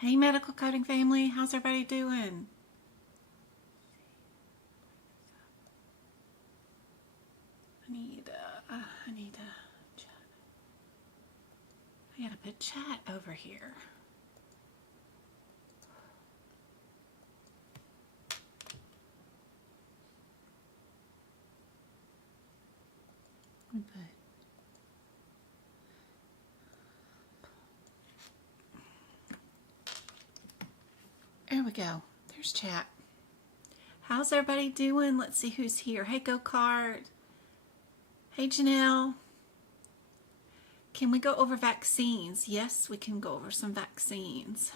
Hey medical coding family, how's everybody doing? I gotta put chat over here. There we go. There's chat. How's everybody doing? Let's see who's here. Hey, Go-Kart. Hey, Janelle. Can we go over vaccines? Yes, we can go over some vaccines.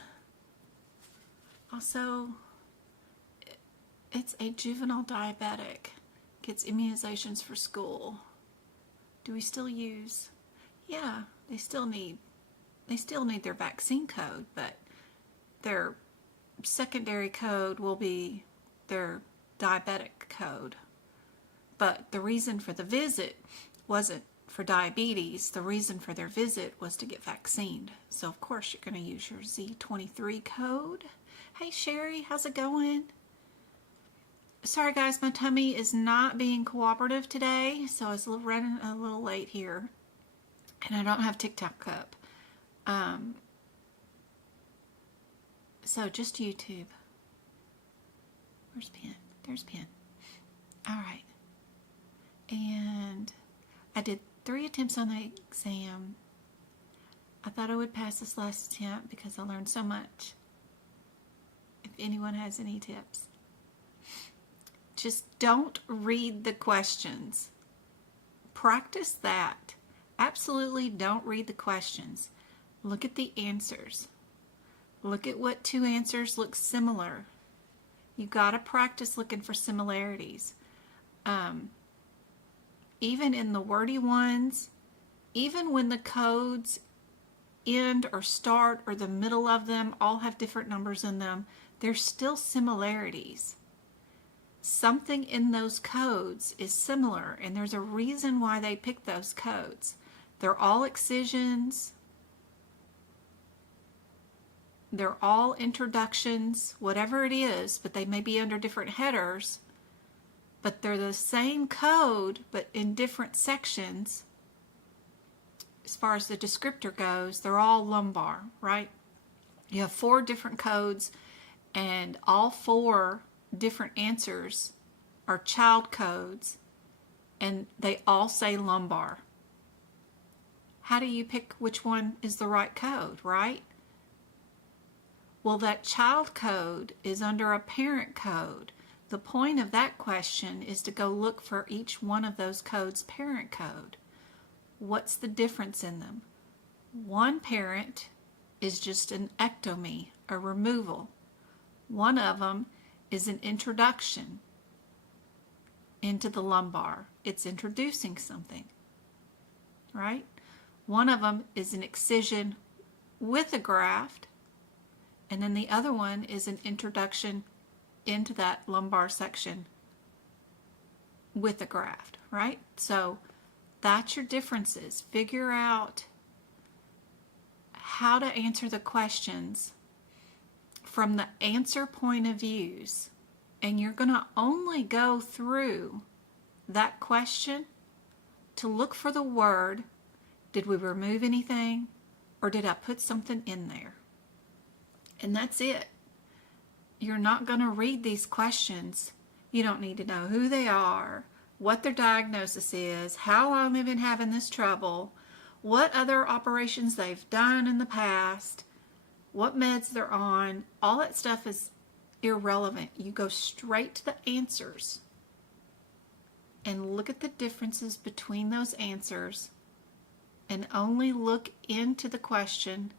Also, it's a juvenile diabetic. Gets immunizations for school. Do we still use? Yeah, they still need their vaccine code, but their secondary code will be their diabetic code. But the reason for the visit wasn't for diabetes. The reason for their visit was to get vaccinated. So of course you're going to use your Z23 code. Hey Sherry, how's it going? Sorry guys, my tummy is not being cooperative today, so I was running a little late here. And I don't have TikTok up. So just YouTube. Where's Pen? There's Pen. All right. And I did 3 attempts on the exam. I thought I would pass this last attempt because I learned so much. If anyone has any tips. Just don't read the questions. Practice that. Absolutely don't read the questions. Look at the answers. Look at what 2 answers look similar. You got to practice looking for similarities. Even in the wordy ones, even when the codes end or start or the middle of them all have different numbers in them, there's still similarities. Something in those codes is similar, and there's a reason why they picked those codes. They're all excisions. They're all introductions, whatever it is, but they may be under different headers. But they're the same code, but in different sections. As far as the descriptor goes, they're all lumbar, right? You have 4 different codes, and all 4 different answers are child codes, and they all say lumbar. How do you pick which one is the right code, right? Well, that child code is under a parent code. The point of that question is to go look for each one of those codes' parent code. What's the difference in them? One parent is just an ectomy, a removal. One of them is an introduction into the lumbar. It's introducing something, right? One of them is an excision with a graft, and then the other one is an introduction into that lumbar section with a graft, right? So that's your differences. Figure out how to answer the questions from the answer point of views, and you're going to only go through that question to look for the word, did we remove anything, or did I put something in there? And that's it. You're not going to read these questions. You don't need to know who they are, what their diagnosis is, how long they've been having this trouble, what other operations they've done in the past, what meds they're on. All that stuff is irrelevant. You go straight to the answers and look at the differences between those answers and only look into the question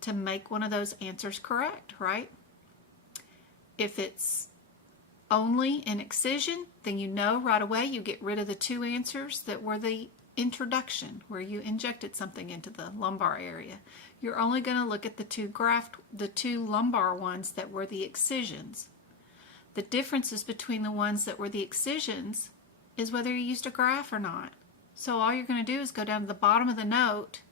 to make one of those answers correct, right? If it's only an excision, then you know right away you get rid of the 2 answers that were the introduction, where you injected something into the lumbar area. You're only going to look at the 2 lumbar ones that were the excisions. The differences between the ones that were the excisions is whether you used a graft or not. So all you're going to do is go down to the bottom of the note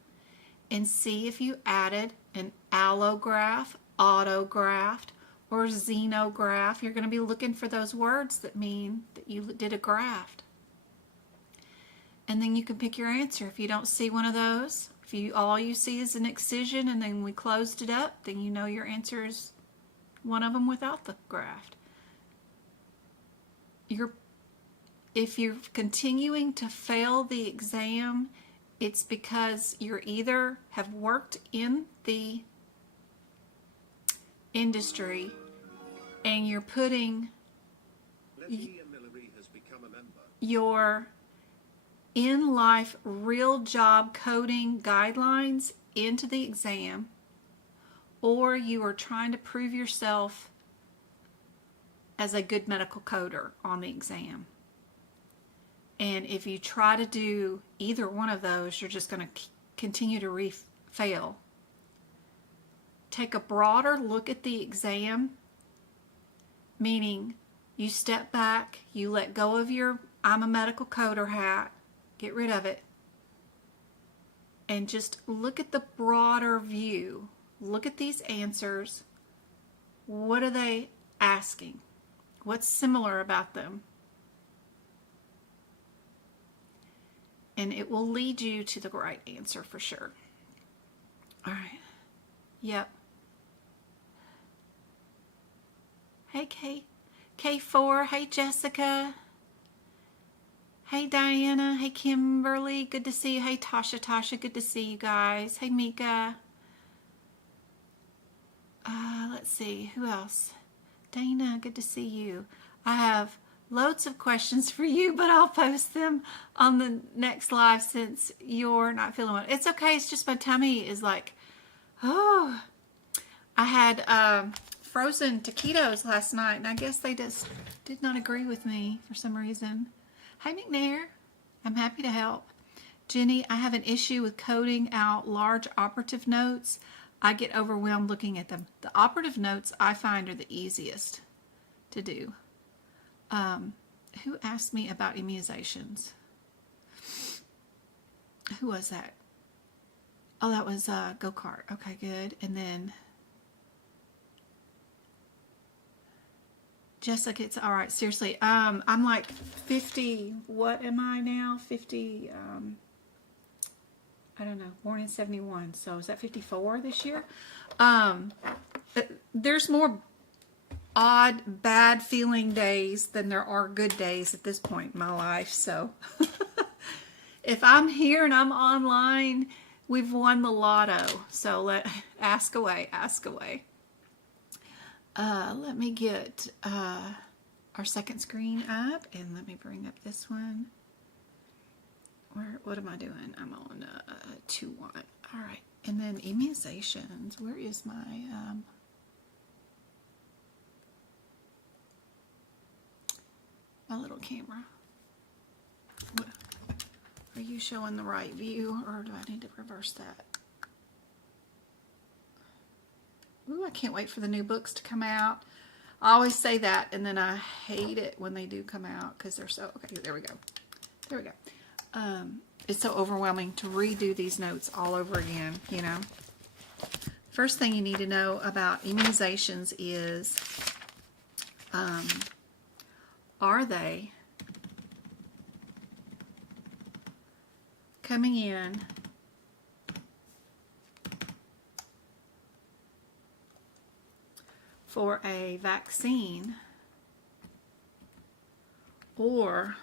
and see if you added an allograft, autograft, or xenograft. You're going to be looking for those words that mean that you did a graft. And then you can pick your answer. If you don't see one of those, if all you see is an excision and then we closed it up, then you know your answer is one of them without the graft. If you're continuing to fail the exam, it's because you're either have worked in the industry and you're putting your in-life real job coding guidelines into the exam, or you are trying to prove yourself as a good medical coder on the exam. And if you try to do either one of those, you're just going to continue to fail. Take a broader look at the exam, meaning you step back, you let go of your I'm a medical coder hat, get rid of it, and just look at the broader view. Look at these answers. What are they asking? What's similar about them? And it will lead you to the right answer for sure. All right. Yep. Hey, K4. Hey, Jessica. Hey, Diana. Hey, Kimberly. Good to see you. Hey, Tasha. Good to see you guys. Hey, Mika. Let's see. Who else? Dana. Good to see you. I have loads of questions for you, but I'll post them on the next live since you're not feeling well. It's okay. It's just my tummy is like, oh. I had frozen taquitos last night, and I guess they just did not agree with me for some reason. Hi, McNair. I'm happy to help. Jenny, I have an issue with coding out large operative notes. I get overwhelmed looking at them. The operative notes I find are the easiest to do. Who asked me about immunizations? Who was that? Oh, that was Go-Kart. Okay, good. And then Jessica, it's all right. Seriously, I'm like 50. What am I now? 50. I don't know. Born in 71. So is that 54 this year? There's more odd, bad feeling days than there are good days at this point in my life. So if I'm here and I'm online, we've won the lotto. So ask away. Let me get our second screen up, and let me bring up this one. What am I doing? I'm on 2-1. All right. And then immunizations. Where is my my little camera? Are you showing the right view, or do I need to reverse that? Ooh, I can't wait for the new books to come out. I always say that, and then I hate it when they do come out because they're so... Okay, there we go. It's so overwhelming to redo these notes all over again, you know. First thing you need to know about immunizations is, are they coming in for a vaccine, or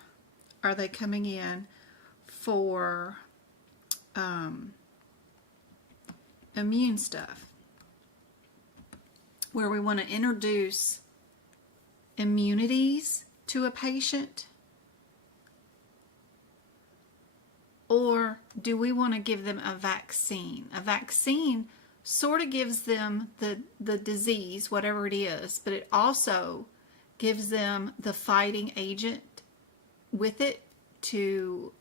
are they coming in for immune stuff, where we want to introduce immunities to a patient? Or do we want to give them a vaccine? A vaccine sort of gives them the disease, whatever it is, but it also gives them the fighting agent with it to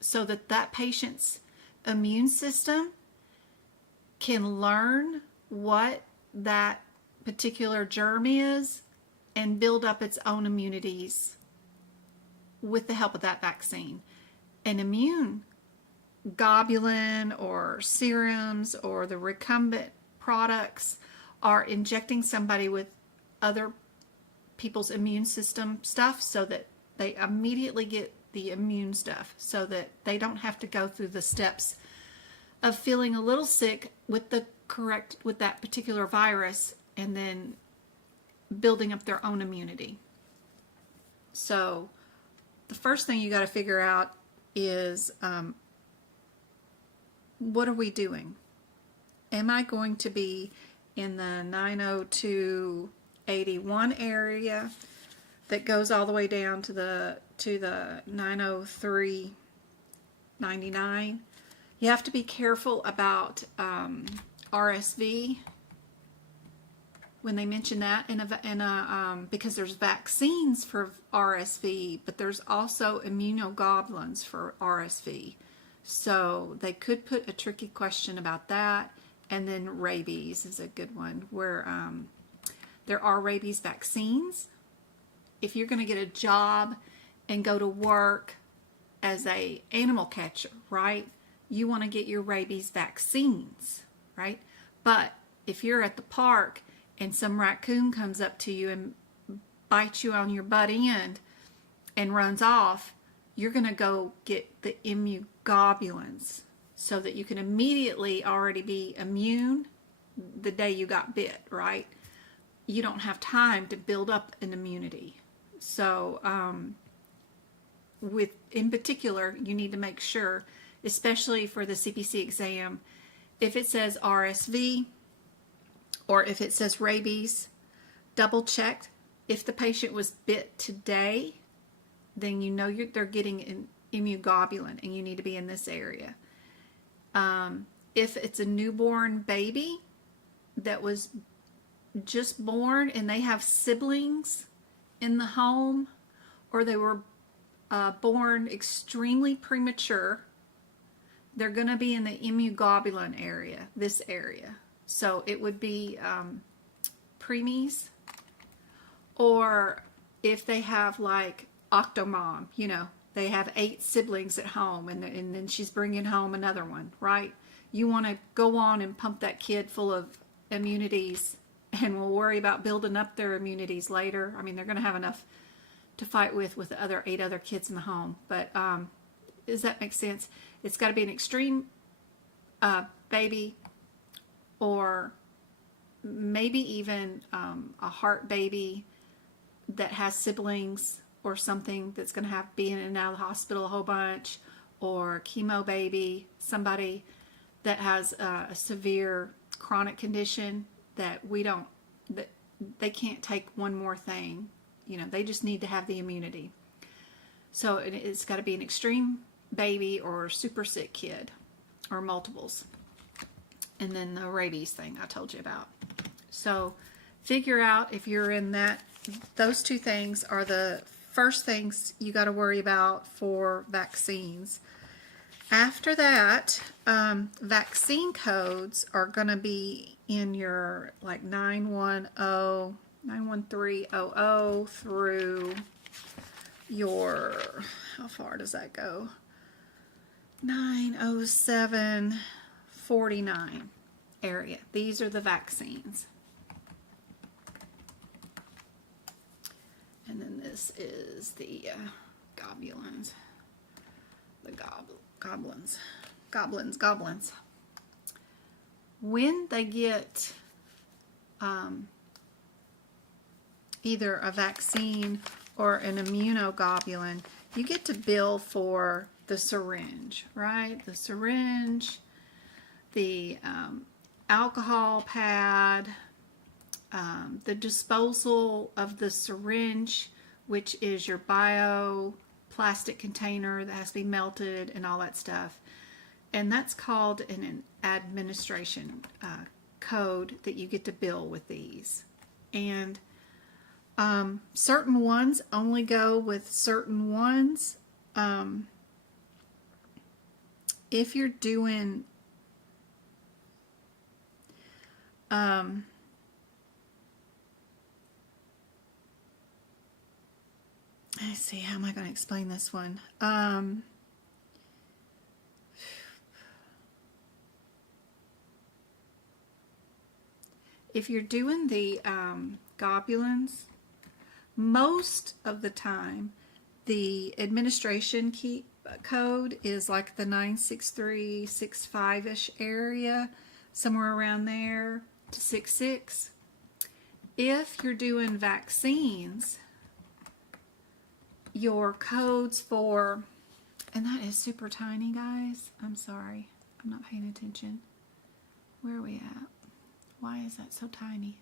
so that patient's immune system can learn what that particular germ is and build up its own immunities with the help of that vaccine. An immune globulin or serums or the recumbent products are injecting somebody with other people's immune system stuff so that they immediately get the immune stuff, so that they don't have to go through the steps of feeling a little sick with that particular virus and then building up their own immunity. So the first thing you got to figure out is, what are we doing? Am I going to be in the 902.81 area that goes all the way down to the 903.99? You have to be careful about RSV when they mention that because there's vaccines for RSV, but there's also immunoglobulins for RSV. So they could put a tricky question about that. And then rabies is a good one, where there are rabies vaccines. If you're going to get a job and go to work as a animal catcher, right, you want to get your rabies vaccines, right? But if you're at the park and some raccoon comes up to you and bites you on your butt end and runs off, you're going to go get the immunoglobulins so that you can immediately already be immune the day you got bit, right? You don't have time to build up an immunity. So in particular, you need to make sure, especially for the CPC exam, if it says RSV or if it says rabies, double check. If the patient was bit today, then you know they're getting an immunoglobulin and you need to be in this area. If it's a newborn baby that was just born and they have siblings in the home, or they were born extremely premature, they're going to be in the immunoglobulin area, this area. So it would be preemies, or if they have like octomom, they have 8 siblings at home and then she's bringing home another one, right? You want to go on and pump that kid full of immunities, and we'll worry about building up their immunities later. I mean, they're going to have enough to fight with the other 8 other kids in the home. But does that make sense? It's got to be an extreme baby, or maybe even a heart baby that has siblings or something that's going to have be in and out of the hospital a whole bunch, or chemo baby, somebody that has a severe chronic condition that they can't take one more thing. They just need to have the immunity. So it's got to be an extreme baby or super sick kid or multiples. And then the rabies thing I told you about. So figure out if you're in that. Those 2 things are the first things you got to worry about for vaccines. After that, vaccine codes are going to be in your like 91300 through your, how far does that go? 90749 area. These are the vaccines. And then this is the globulins. The goblins. When they get either a vaccine or an immunoglobulin, you get to bill for the syringe, right? The syringe, the alcohol pad, the disposal of the syringe, which is your plastic container that has to be melted and all that stuff. And that's called an administration code that you get to bill with these. And certain ones only go with certain ones. If you're doing let's see, how am I going to explain this one? If you're doing the globulins, most of the time the administration code is like the 96365-ish area, somewhere around there to 66. If you're doing vaccines, your codes for, and that is super tiny, guys. I'm sorry, I'm not paying attention. Where are we at? Why is that so tiny?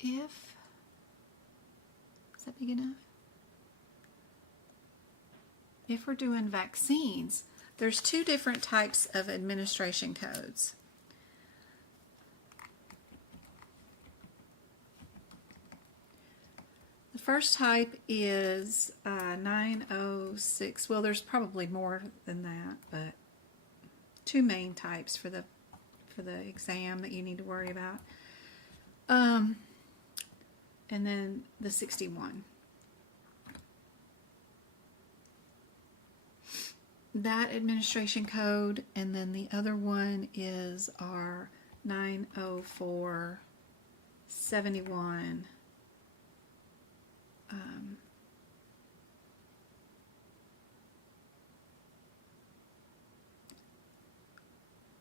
Is that big enough? If we're doing vaccines, there's two different types of administration codes. The first type is 906. Well, there's probably more than that, but two main types for the exam that you need to worry about. And then the 61. That administration code, and then the other one is our 90471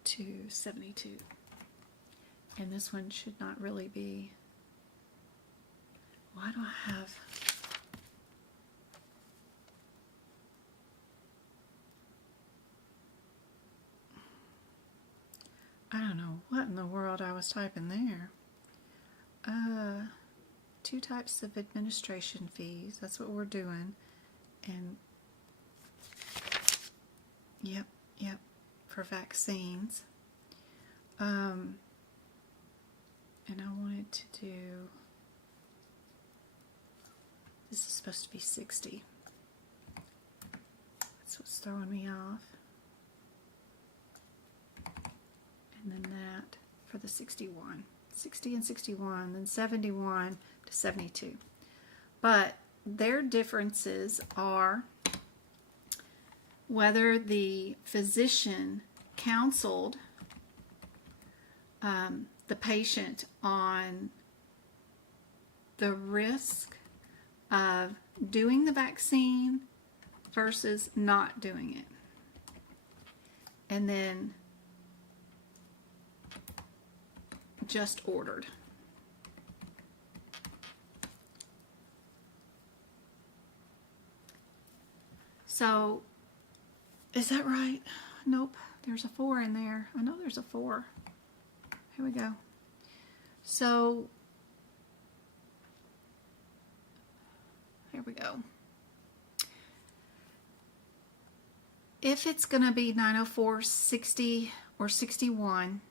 to 72. And this one should not really be. Why do I have? I don't know what in the world I was typing there. Two types of administration fees. That's what we're doing. And yep, for vaccines. And I wanted to do, this is supposed to be 60. That's what's throwing me off. And then that for the 61. 60 and 61, then 71 to 72. But their differences are whether the physician counseled the patient on the risk of doing the vaccine versus not doing it. And then just ordered. So, is that right? Nope, there's a 4 in there. I know there's a 4. Here we go. So, here we go. If it's going to be 904, 60, or 61,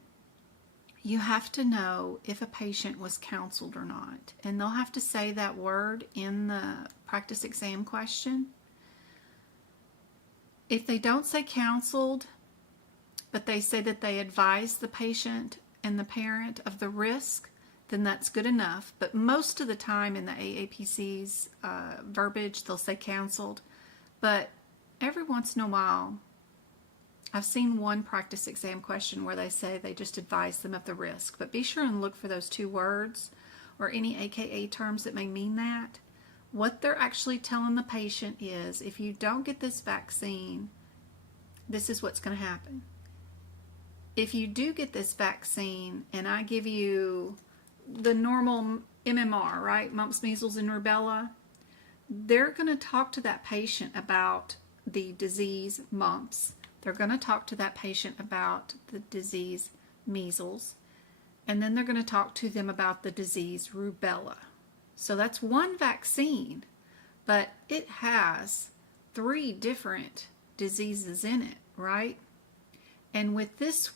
you have to know if a patient was counseled or not. And they'll have to say that word in the practice exam question. If they don't say counseled, but they say that they advised the patient and the parent of the risk, then that's good enough. But most of the time in the AAPC's verbiage, they'll say counseled. But every once in a while, I've seen one practice exam question where they say they just advise them of the risk. But be sure and look for those two words or any AKA terms that may mean that. What they're actually telling the patient is, if you don't get this vaccine, this is what's going to happen. If you do get this vaccine and I give you the normal MMR, right, mumps, measles, and rubella, they're going to talk to that patient about the disease mumps. They're going to talk to that patient about the disease measles, and then they're going to talk to them about the disease rubella. So that's one vaccine, but it has 3 different diseases in it, right? And with this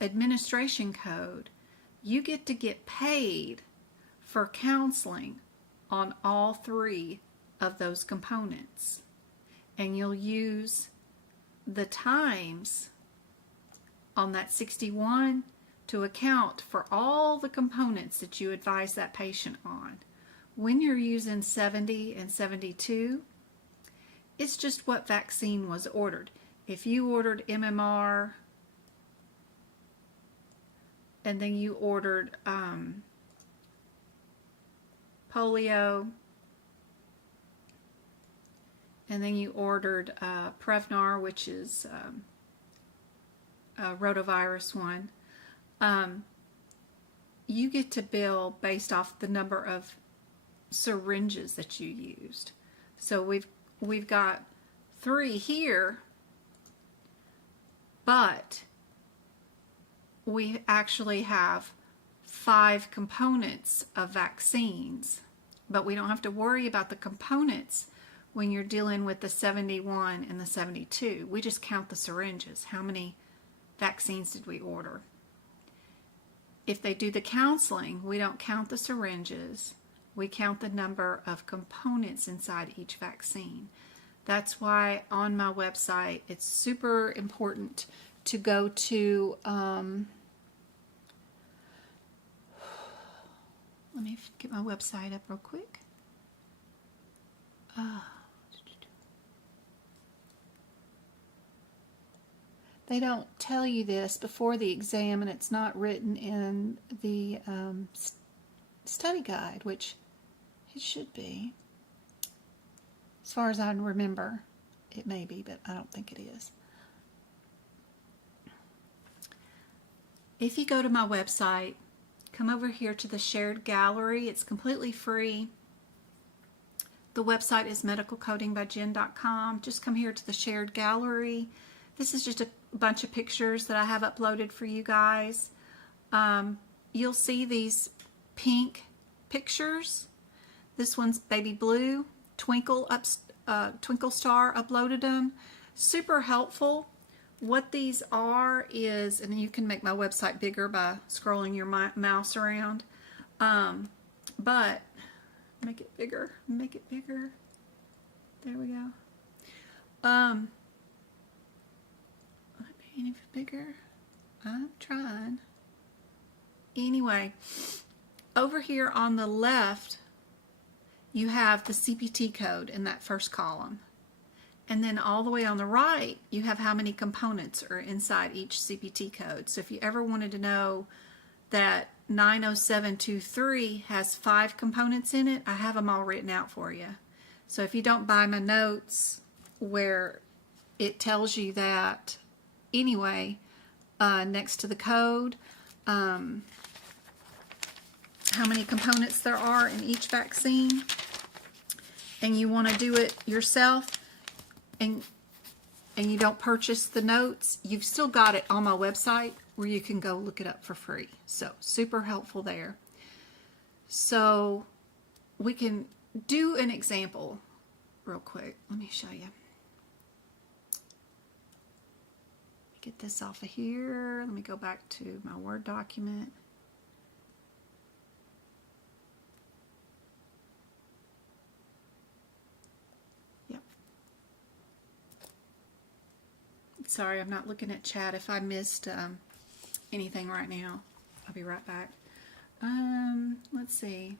administration code, you get to get paid for counseling on all 3 of those components. And you'll use the times on that 61 to account for all the components that you advise that patient on. When you're using 70 and 72, it's just what vaccine was ordered. If you ordered MMR and then you ordered polio, and then you ordered Prevnar, which is a rotavirus one, you get to bill based off the number of syringes that you used. So we've got 3 here, but we actually have 5 components of vaccines, but we don't have to worry about the components when you're dealing with the 71 and the 72. We just count the syringes. How many vaccines did we order? If they do the counseling, we don't count the syringes. We count the number of components inside each vaccine. That's why on my website it's super important to go to, let me get my website up real quick. They don't tell you this before the exam, and it's not written in the study guide, which it should be. As far as I remember, it may be, but I don't think it is. If you go to my website, come over here to the shared gallery. It's completely free. The website is medicalcodingbyjen.com. Just come here to the shared gallery. This is just a bunch of pictures that I have uploaded for you guys. You'll see these pink pictures. This one's baby blue. Twinkle Star uploaded them. Super helpful. What these are is, and you can make my website bigger by scrolling your mouse around, but make it bigger. There we go. Any bigger? I'm trying. Anyway, over here on the left, you have the CPT code in that first column. And then all the way on the right, you have how many components are inside each CPT code. So if you ever wanted to know that 90723 has 5 components in it, I have them all written out for you. So if you don't buy my notes where it tells you that, anyway, next to the code, how many components there are in each vaccine, and you want to do it yourself, and you don't purchase the notes, you've still got it on my website where you can go look it up for free. So super helpful there. So we can do an example real quick. Let me show you. Get this off of here. Let me go back to my Word document. Yep. Sorry, I'm not looking at chat. If I missed anything right now, I'll be right back. Let's see.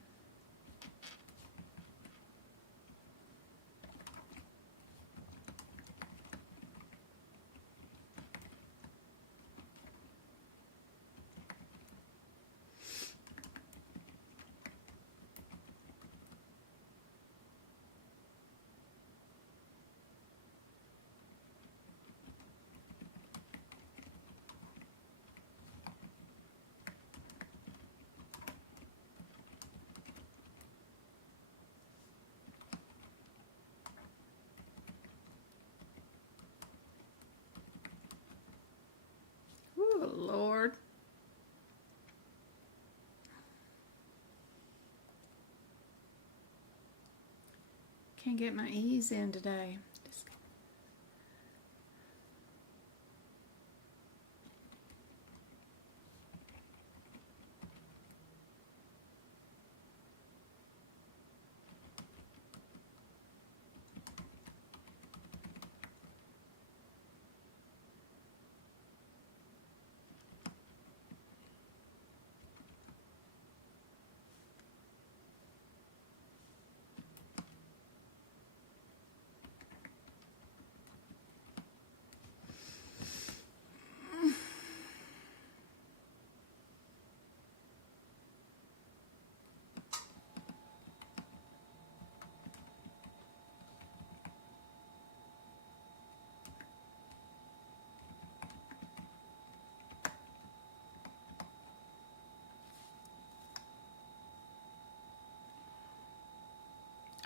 Ooh, Lord. Can't get my E's in today.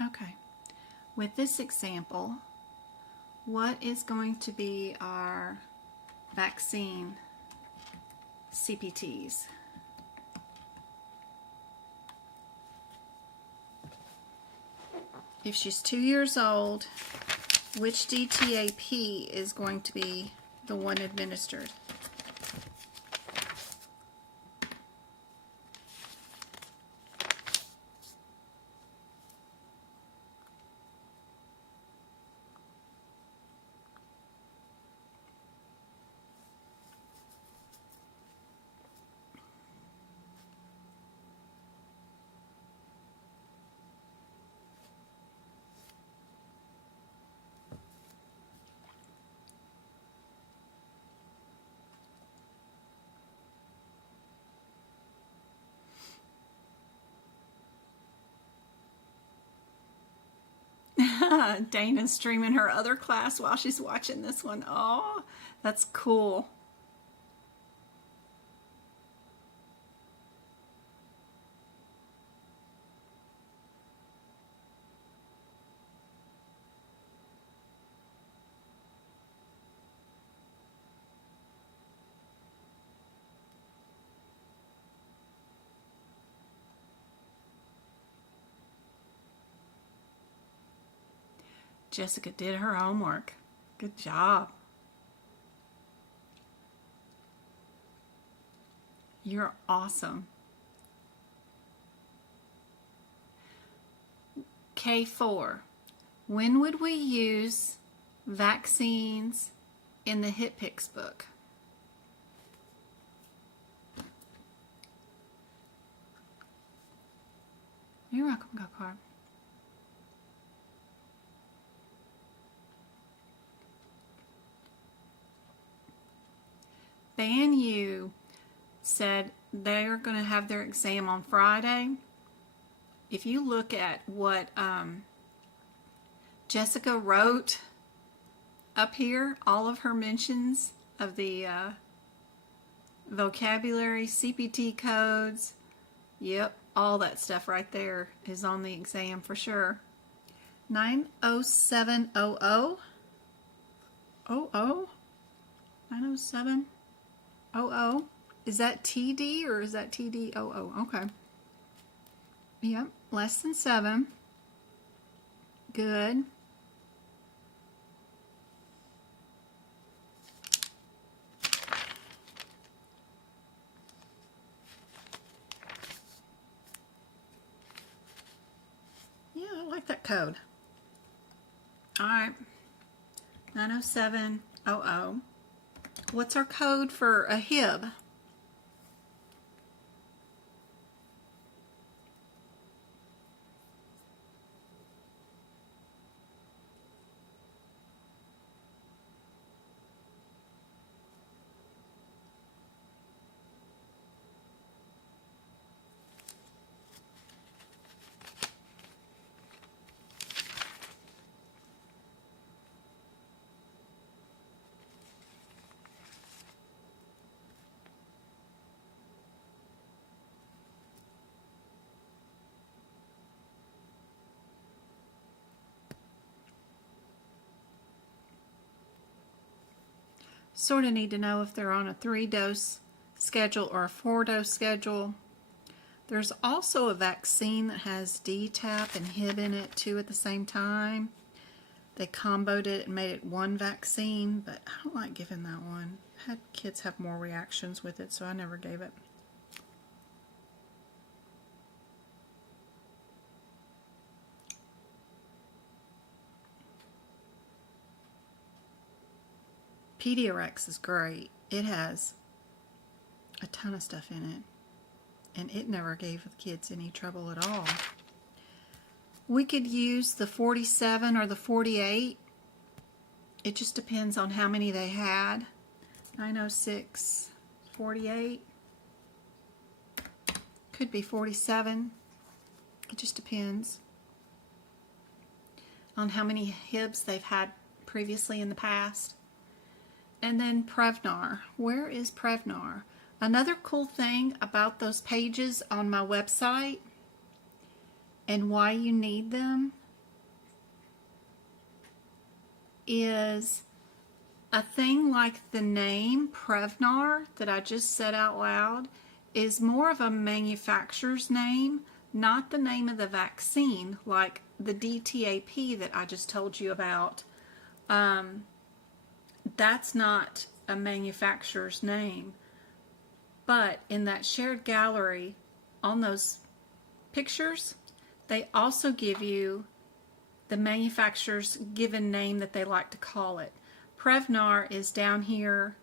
Okay, with this example, what is going to be our vaccine CPTs? If she's 2 years old, which DTaP is going to be the one administered? Dana's streaming her other class while she's watching this one. Oh, that's cool. Jessica did her homework. Good job. You're awesome. K4. When would we use vaccines in the HitPix book? You're welcome, Go-Kart. BANU said they're going to have their exam on Friday. If you look at what Jessica wrote up here, all of her mentions of the vocabulary, CPT codes, yep, all that stuff right there is on the exam for sure. 90700. 90700. Is that TD or is that TDOO? Okay. Yep, less than 7. Good. Yeah, I like that code. All right. 90700. What's our code for a HIB? Sort of need to know if they're on a 3-dose schedule or a 4-dose schedule. There's also a vaccine that has DTaP and HIB in it too at the same time. They comboed it and made it one vaccine, but I don't like giving that one. I had kids have more reactions with it, so I never gave it. Pediarex is great. It has a ton of stuff in it, and it never gave the kids any trouble at all. We could use the 47 or the 48. It just depends on how many they had. 906, 48. Could be 47. It just depends on how many HIBs they've had previously in the past. And then Prevnar. Where is Prevnar? Another cool thing about those pages on my website and why you need them is a thing like the name Prevnar that I just said out loud is more of a manufacturer's name, not the name of the vaccine, like the DTaP that I just told you about. That's not a manufacturer's name. But in that shared gallery, on those pictures, they also give you the manufacturer's given name that they like to call it. Prevnar is down here.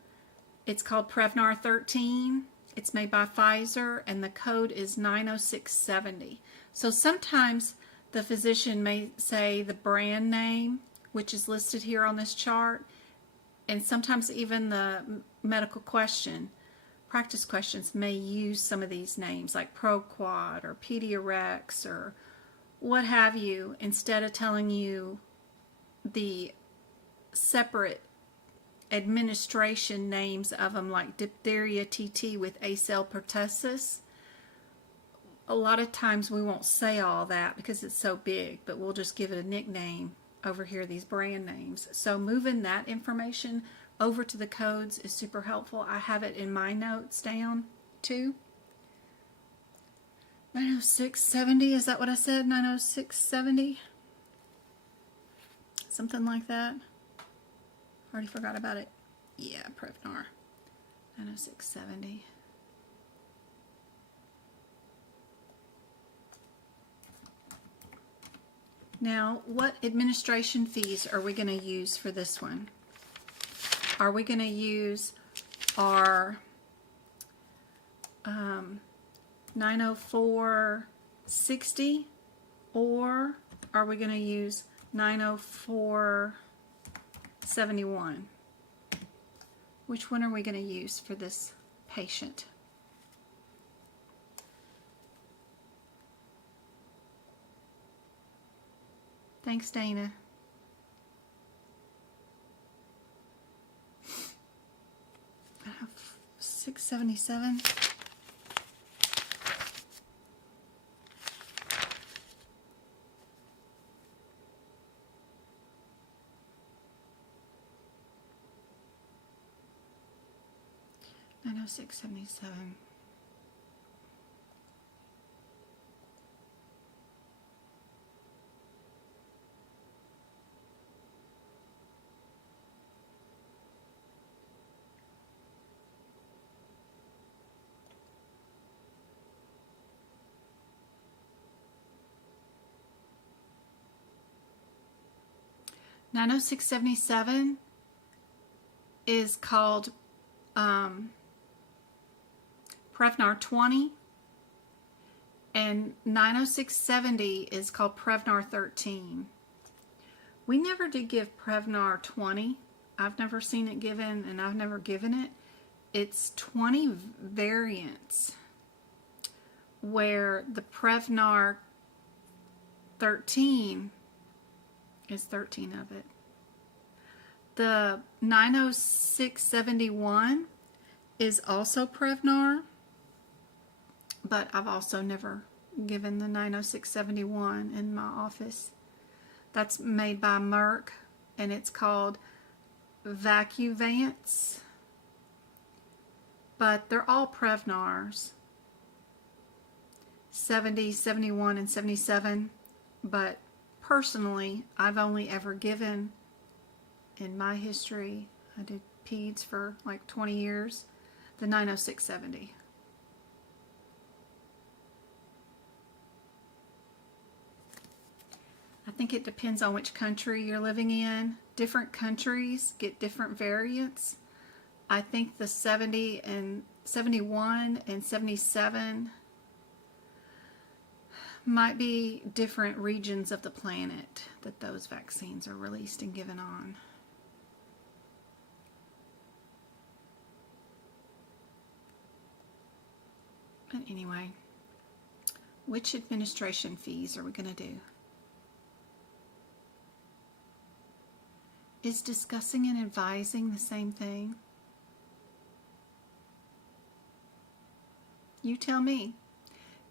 It's called Prevnar 13. It's made by Pfizer, and the code is 90670. So sometimes the physician may say the brand name, which is listed here on this chart, and sometimes even the medical question, practice questions may use some of these names like ProQuad or Pediarex or what have you, instead of telling you the separate administration names of them, like diphtheria TT with acell pertussis. A lot of times we won't say all that because it's so big, but we'll just give it a nickname over here, these brand names. So moving that information over to the codes is super helpful. I have it in my notes down too. 90670, is that what I said? 90670? Something like that. Already forgot about it. Yeah, Prevnar. 90670. Now, what administration fees are we going to use for this one? Are we going to use our 90460, or are we going to use 90471? Which one are we going to use for this patient? Thanks, Dana. I have 677. I know 677. $906.77 is called Prevnar 20, and 90670 is called Prevnar 13. We never did give Prevnar 20. I've never seen it given, and I've never given it. It's 20 variants, where the Prevnar 13 is 13 of it. The 90671 is also Prevnar, but I've also never given the 90671 in my office. That's made by Merck, and it's called Vacuvance, but they're all Prevnars, 70, 71, and 77, but personally, I've only ever given, in my history, I did peds for like 20 years, the 90670. I think it depends on which country you're living in. Different countries get different variants. I think the 70 and 71 and 77 might be different regions of the planet that those vaccines are released and given on. But anyway, which administration fees are we going to do? Is discussing and advising the same thing? You tell me.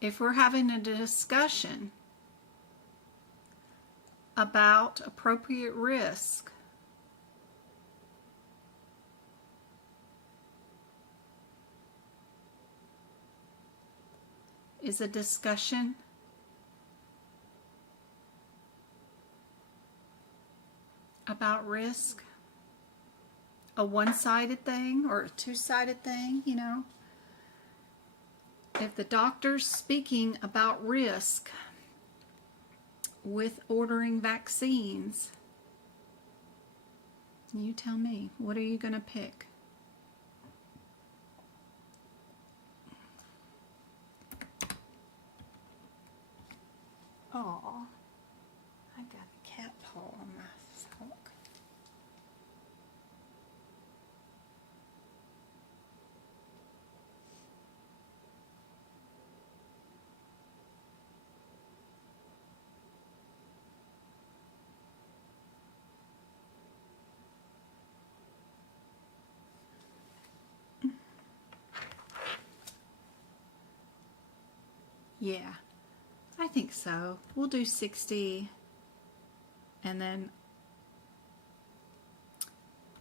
If we're having a discussion about appropriate risk is a discussion about risk, a one-sided thing or a two-sided thing, you know. If the doctor's speaking about risk with ordering vaccines, you tell me, what are you going to pick? Oh, I got a cat paw on my sock. Yeah, I think so. We'll do 60. And then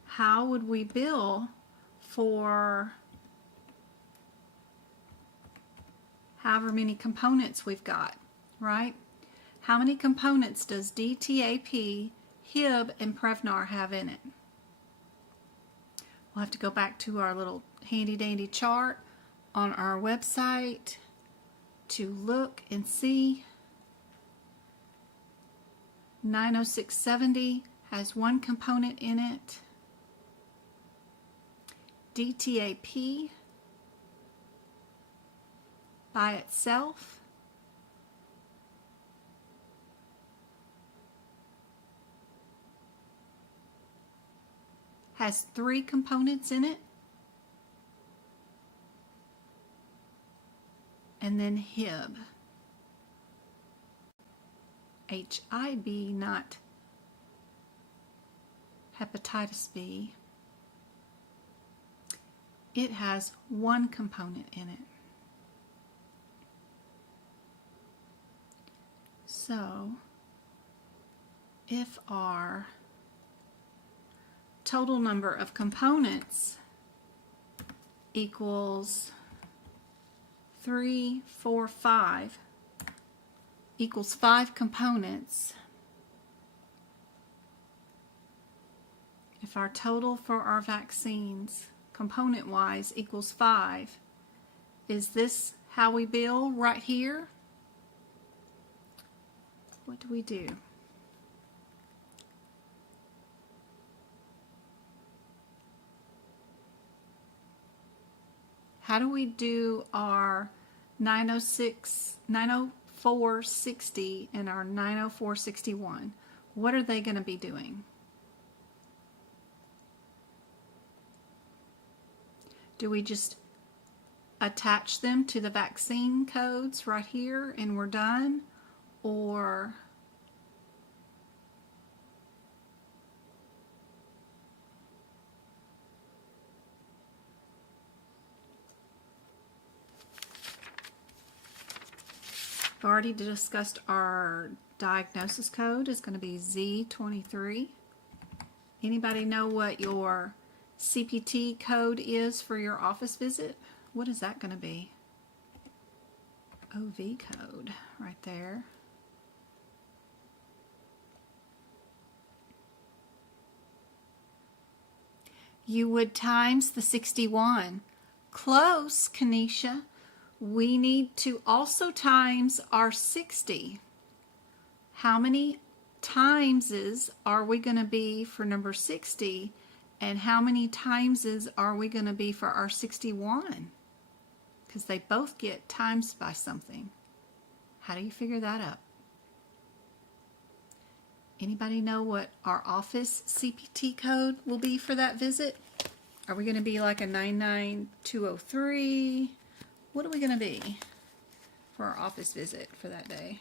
how would we bill for however many components we've got, right? How many components does DTAP, HIB, and Prevnar have in it? We'll have to go back to our little handy dandy chart on our website to look and see. 90670 has one component in it. DTAP by itself has 3 components in it. And then HIB. HIB, not hepatitis B. It has 1 component in it. So, if our total number of components equals 3, 4, 5, equals 5 components. If our total for our vaccines, component-wise, equals 5, is this how we bill right here? What do we do? How do we do our 90460 and our 90461? What are they going to be doing? Do we just attach them to the vaccine codes right here and we're done? Or I've already discussed our diagnosis code is going to be Z23. Anybody know what your CPT code is for your office visit? What is that going to be? OV code right there. You would times the 61. Close, Kanisha. We need to also times our 60. How many timeses are we going to be for number 60? And how many timeses are we going to be for our 61? Because they both get times by something. How do you figure that up? Anybody know what our office CPT code will be for that visit? Are we going to be like a 99203? What are we going to be for our office visit for that day?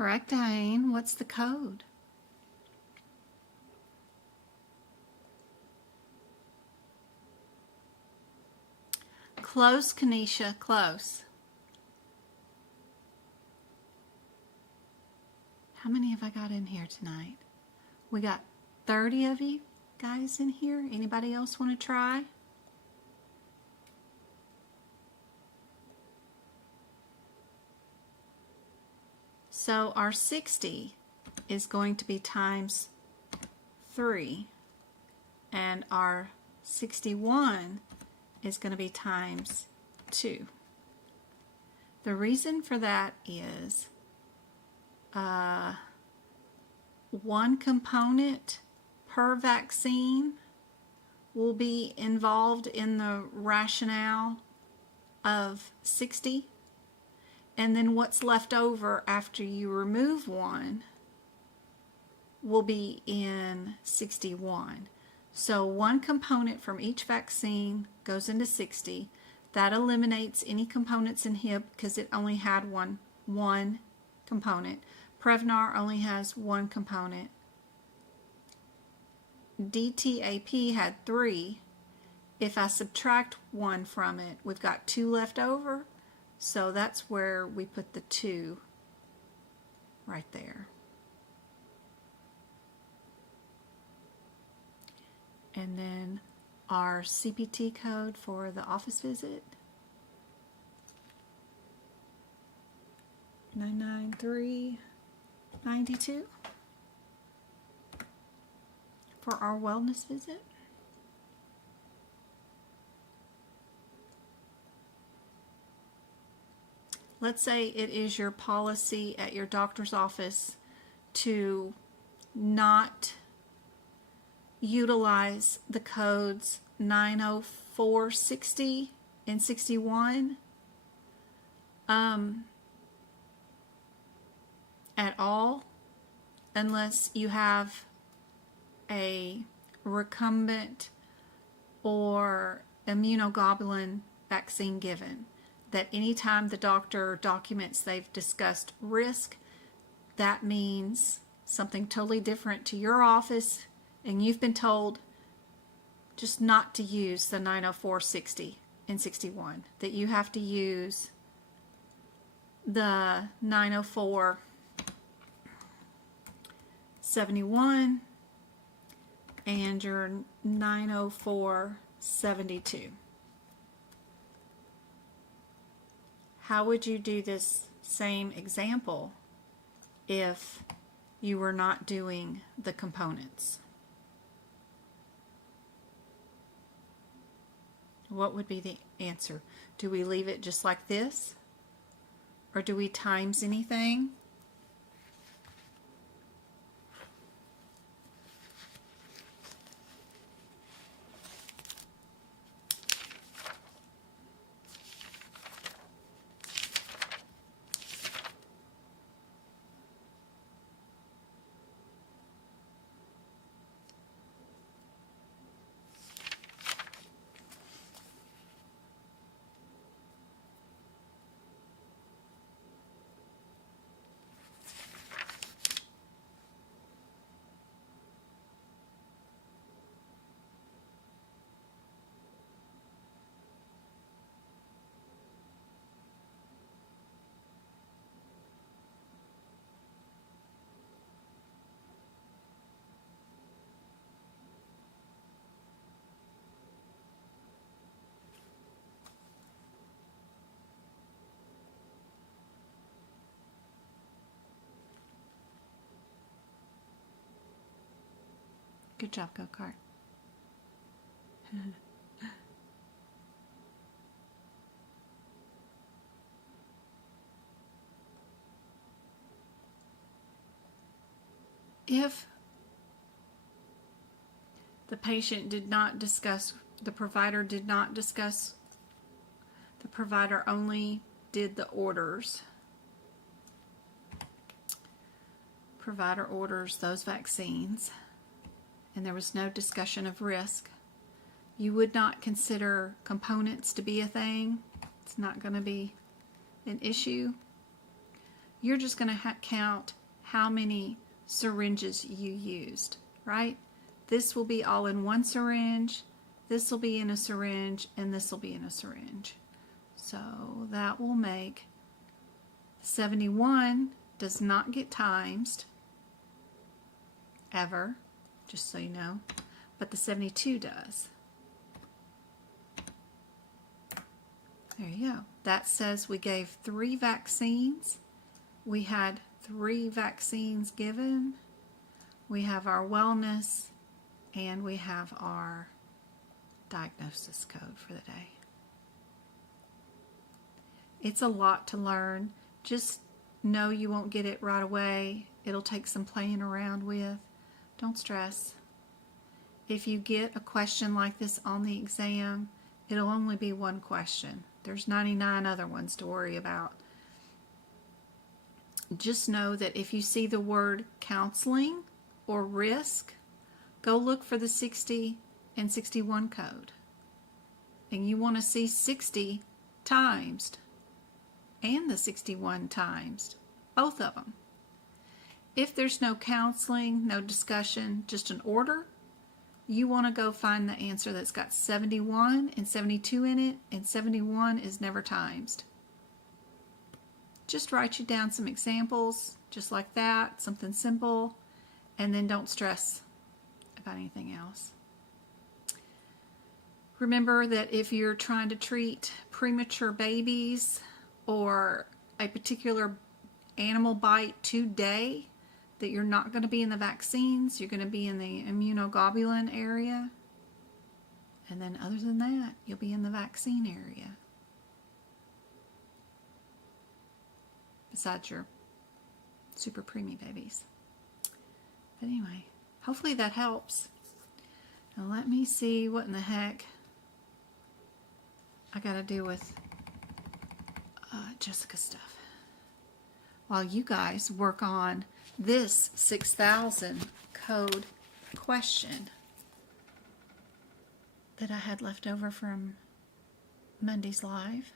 Correct, Diane. What's the code? Close, Kanisha, close. How many have I got in here tonight? We got 30 of you guys in here. Anybody else want to try? So our 60 is going to be times 3, and our 61 is going to be times 2. The reason for that is one component per vaccine will be involved in the rationale of 60, and then what's left over after you remove one will be in 61. So one component from each vaccine goes into 60. That eliminates any components in HIB because it only had one component. Prevnar only has one component. DTaP had 3. If I subtract 1 from it, we've got 2 left over. So that's where we put the 2 right there. And then our CPT code for the office visit, 99392 for our wellness visit. Let's say it is your policy at your doctor's office to not utilize the codes 90460 and 61 at all, unless you have a recumbent or immunoglobulin vaccine given. That anytime the doctor documents they've discussed risk, that means something totally different to your office, and you've been told just not to use the 90460 and 61, that you have to use the 90471 and your 90472. How would you do this same example if you were not doing the components? What would be the answer? Do we leave it just like this? Or do we times anything? Good job, go-kart. If the patient did not discuss, the provider did not discuss, the provider only did the orders. Provider orders those vaccines, and there was no discussion of risk. You would not consider components to be a thing. It's not going to be an issue. you're just going to count how many syringes you used, right? This will be all in one syringe, this will be in a syringe, and this will be in a syringe. So that will make 71 does not get timesed ever, just so you know, but the 72 does. There you go. That says we gave 3 vaccines. We had 3 vaccines given. We have our wellness, and we have our diagnosis code for the day. It's a lot to learn. Just know you won't get it right away. It'll take some playing around with. Don't stress. If you get a question like this on the exam, it'll only be one question. There's 99 other ones to worry about. Just know that if you see the word counseling or risk, go look for the 60 and 61 code. And you want to see 60 timesed and the 61 timesed, both of them. If there's no counseling, no discussion, just an order, you want to go find the answer that's got 71 and 72 in it, and 71 is never timesed. Just write you down some examples, just like that, something simple, and then don't stress about anything else. Remember that if you're trying to treat premature babies or a particular animal bite today, that you're not going to be in the vaccines, you're going to be in the immunoglobulin area. And then other than that, you'll be in the vaccine area. Besides your super preemie babies. But anyway, hopefully that helps. Now let me see what in the heck I got to do with Jessica's stuff. While you guys work on this 6000 code question that I had left over from Monday's live.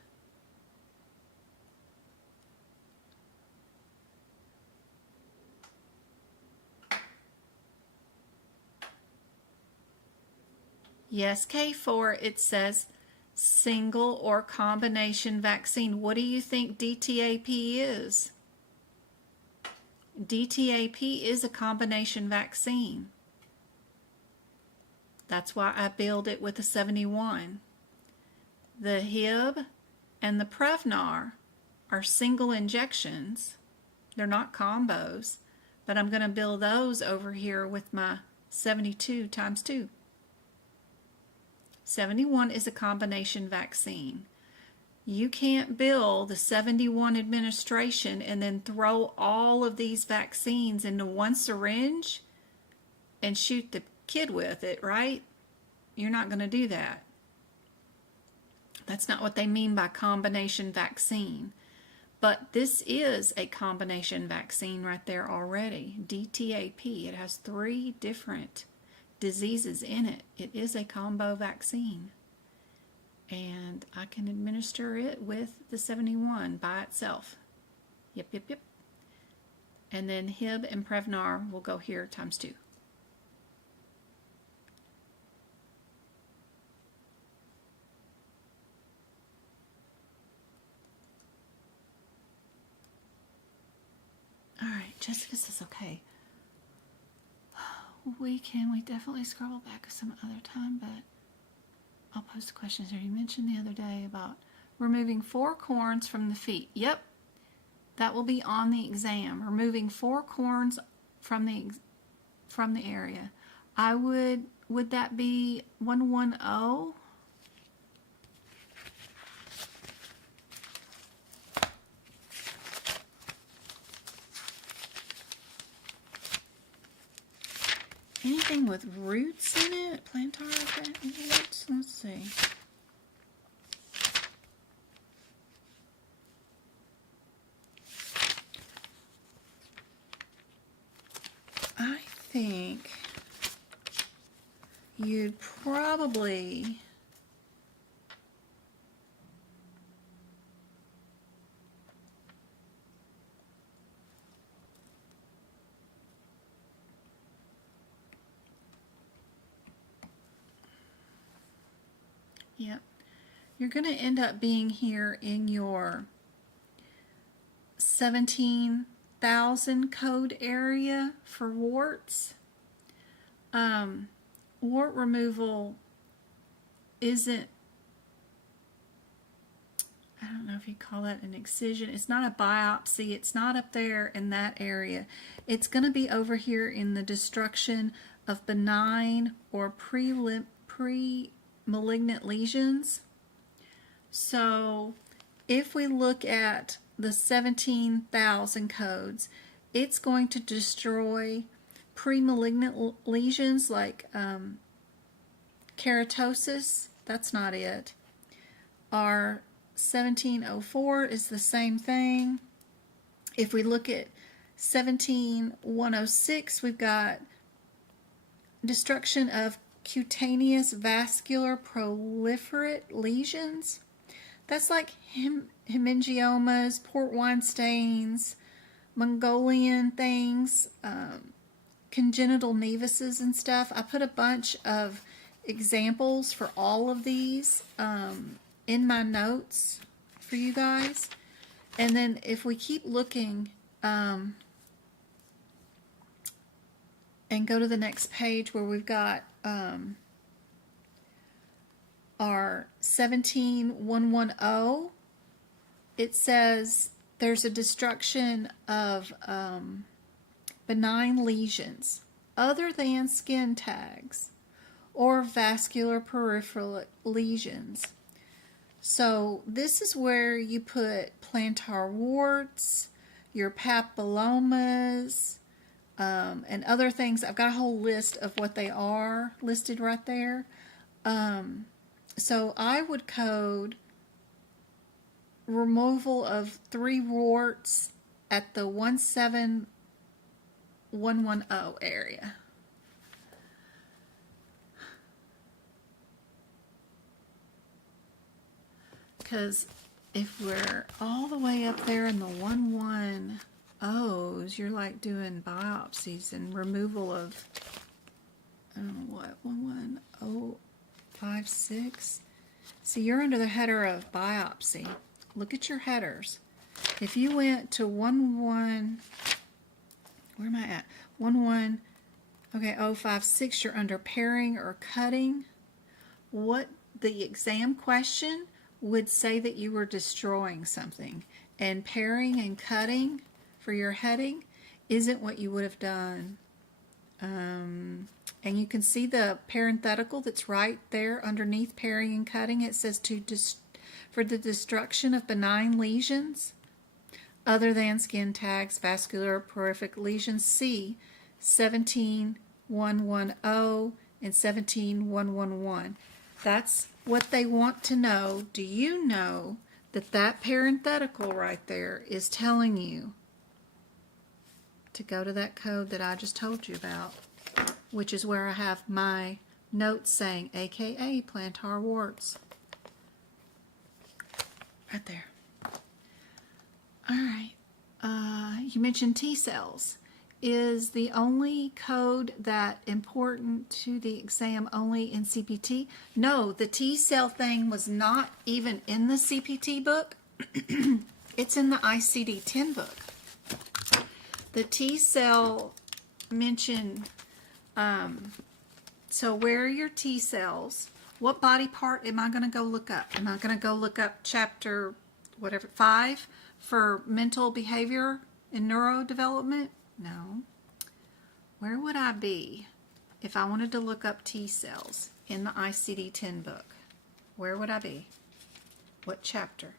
Yes, K4, it says single or combination vaccine. What do you think DTaP is? DTaP is a combination vaccine. That's why I billed it with a 71. The Hib and the Prevnar are single injections. They're not combos, but I'm going to bill those over here with my 72 times 2. 71 is a combination vaccine. You can't bill the 71 administration and then throw all of these vaccines into one syringe and shoot the kid with it, right? You're not going to do that. That's not what they mean by combination vaccine. But this is a combination vaccine right there already. DTaP. It has 3 different diseases in it. It is a combo vaccine. And I can administer it with the 71 by itself. Yep. And then Hib and Prevnar will go here times 2. All right, Jessica says okay. We definitely scroll back some other time, but I'll post questions here. You mentioned the other day about removing 4 corns from the feet. Yep, that will be on the exam. Removing 4 corns from the area. Would that be 110? Anything with roots in it? Plantar roots? Let's see. I think you'd probably Yep. You're going to end up being here in your 17,000 code area for warts. Wart removal isn't, I don't know if you call that an excision. It's not a biopsy. It's not up there in that area. It's going to be over here in the destruction of benign or pre-malignant lesions. So if we look at the 17,000 codes, it's going to destroy pre-malignant lesions like keratosis. That's not it. Our 1704 is the same thing. If we look at 17106, we've got destruction of cutaneous vascular proliferate lesions. That's like hemangiomas, port wine stains, Mongolian things, congenital nevuses and stuff. I put a bunch of examples for all of these in my notes for you guys. And then if we keep looking and go to the next page where we've got our 17110, it says there's a destruction of benign lesions other than skin tags or vascular peripheral lesions. So this is where you put plantar warts, your papillomas, and other things. I've got a whole list of what they are listed right there. So I would code removal of 3 warts at the 17110 area. Because if we're all the way up there in the 110s, you're like doing biopsies and removal of, I don't know what, 11056. See, you're under the header of biopsy. Look at your headers. If you went to 11, where am I at? 056, you're under pairing or cutting. What the exam question would say that you were destroying something, and pairing and cutting for your heading isn't what you would have done. And you can see the parenthetical that's right there underneath pairing and cutting. It says for the destruction of benign lesions other than skin tags, vascular peripheral lesions. See 17110 and 17111. That's what they want to know. Do you know that that parenthetical right there is telling you to go to that code that I just told you about, which is where I have my notes saying AKA plantar warts. Right there. All right. You mentioned T cells. Is the only code that important to the exam only in CPT? No, the T cell thing was not even in the CPT book. It's in the ICD-10 book. The T cell mentioned, so where are your T cells? What body part am I going to go look up? Am I going to go look up chapter 5 for mental behavior and neurodevelopment? No. Where would I be if I wanted to look up T cells in the ICD-10 book? Where would I be? What chapter?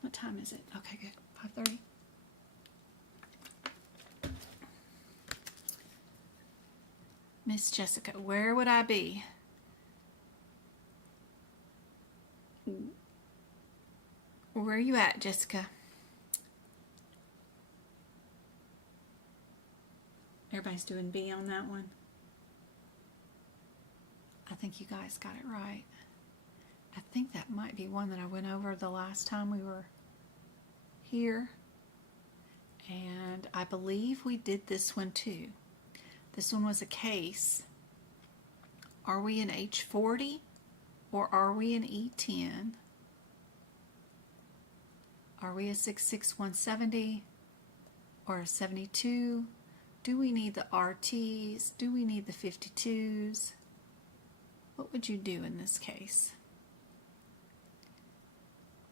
What time is it? Okay, good. 5:30. Miss Jessica, where would I be? Where are you at, Jessica? Everybody's doing B on that one. I think you guys got it right. I think that might be one that I went over the last time we were here. And and I believe we did this one too. This one was a case. Are we in H40 or are we in E10? Are we a 66170 or a 72? Do we need the RTs? Do we need the 52s? What would you do in this case?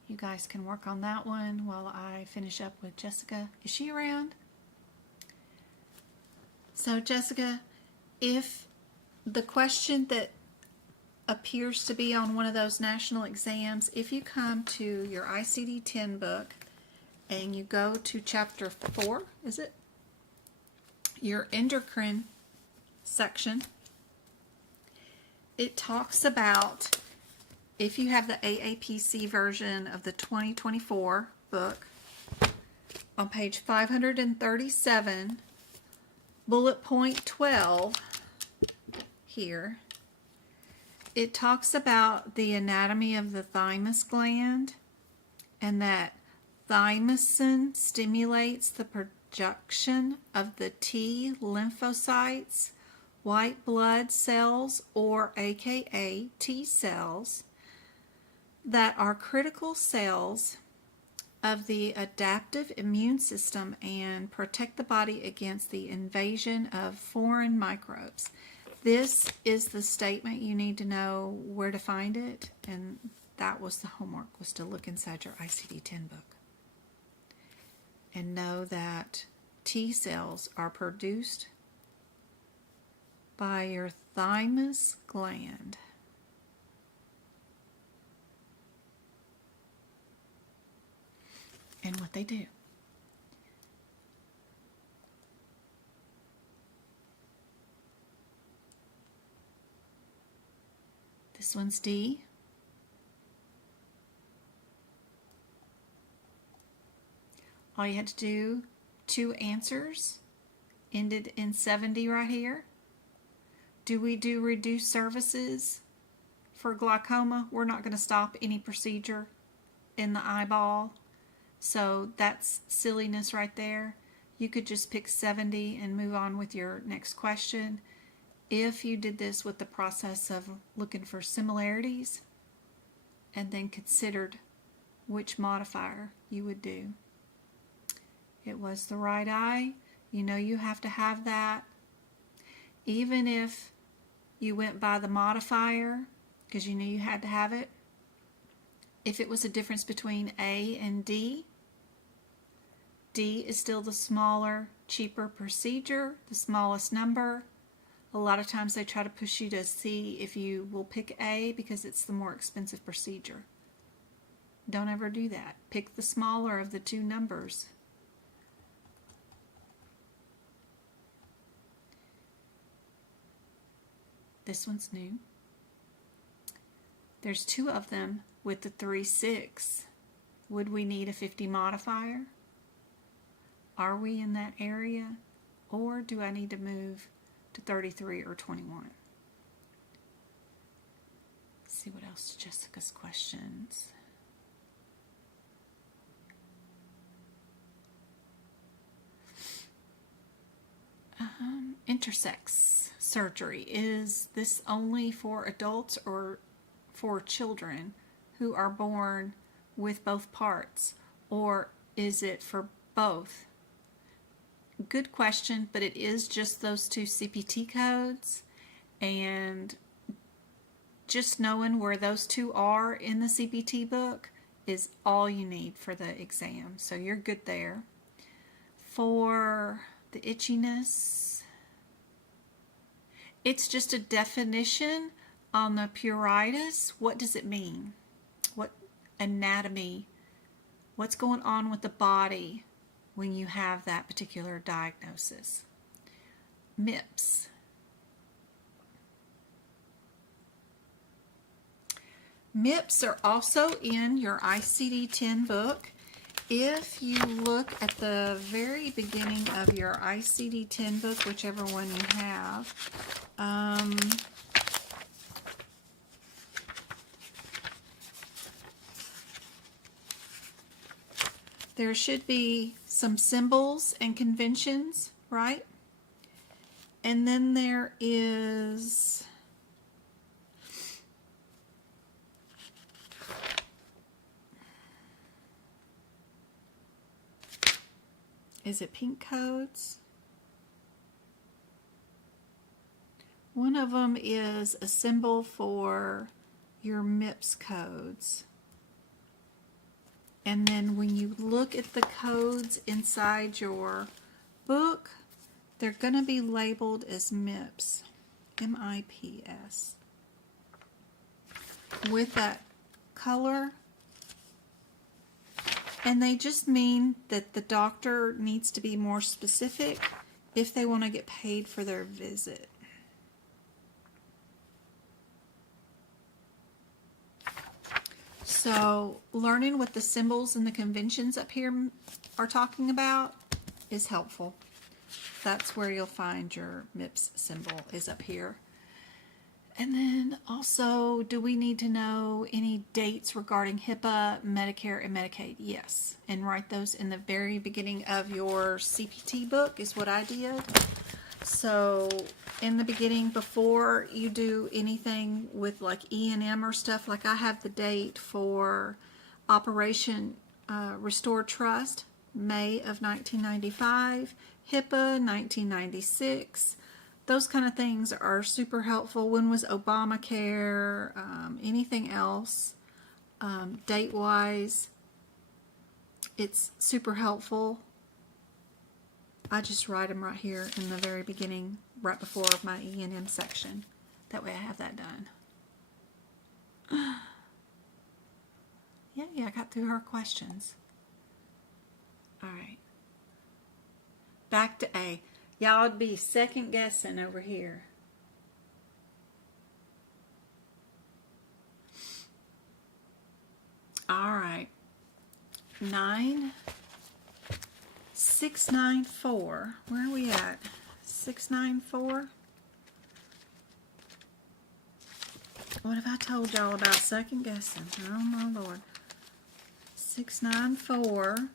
You guys can work on that one while I finish up with Jessica. Is she around? So Jessica, if the question that appears to be on one of those national exams, if you come to your ICD-10 book and you go to chapter 4, is it? Your endocrine section, it talks about, if you have the AAPC version of the 2024 book, on page 537, bullet point 12 here, it talks about the anatomy of the thymus gland and that thymosin stimulates the production of the T lymphocytes, white blood cells, or aka T cells, that are critical cells of the adaptive immune system and protect the body against the invasion of foreign microbes. This is the statement. You need to know where to find it, and that was the homework, was to look inside your ICD-10 book and know that T cells are produced by your thymus gland. And what they do. This one's D. All you had to do, 2 answers, ended in 70 right here. Do we do reduced services for glaucoma? We're not going to stop any procedure in the eyeball. So that's silliness right there. You could just pick 70 and move on with your next question. If you did this with the process of looking for similarities and then considered which modifier you would do. It was the right eye. You know you have to have that. Even if you went by the modifier, because you knew you had to have it, if it was a difference between A and D, D is still the smaller, cheaper procedure, the smallest number. A lot of times they try to push you to see if you will pick A because it's the more expensive procedure. Don't ever do that. Pick the smaller of the 2 numbers. This one's new. There's 2 of them with the 3-6. Would we need a 50 modifier? Are we in that area? Or do I need to move to 33 or 21? Let's see what else to Jessica's questions. Intersex surgery. Is this only for adults or for children who are born with both parts? Or is it for both? Good question, but it is just those 2 CPT codes, and just knowing where those 2 are in the CPT book is all you need for the exam. So you're good there. For the itchiness, it's just a definition on the pruritus. What does it mean? What anatomy? What's going on with the body when you have that particular diagnosis? MIPS. MIPS are also in your ICD-10 book. If you look at the very beginning of your ICD-10 book, whichever one you have, there should be some symbols and conventions, right? And then there is it pink codes? One of them is a symbol for your MIPS codes. And then when you look at the codes inside your book, they're going to be labeled as MIPS, M-I-P-S, with that color. And they just mean that the doctor needs to be more specific if they want to get paid for their visit. So learning what the symbols and the conventions up here are talking about is helpful. That's where you'll find your MIPS symbol, is up here. And then also, do we need to know any dates regarding HIPAA, Medicare, and Medicaid? Yes. And write those in the very beginning of your CPT book is what I did. So in the beginning, before you do anything with like E&M or stuff, like I have the date for Operation Restore Trust, May of 1995, HIPAA, 1996. Those kind of things are super helpful. When was Obamacare? Anything else? Date-wise, it's super helpful. I just write them right here in the very beginning, right before my E&M section. That way I have that done. Yeah, I got through her questions. All right. Back to A. Y'all would be second guessing over here. All right. 694. Where are we at? 694. What have I told y'all about second guessing? Oh my Lord. 694.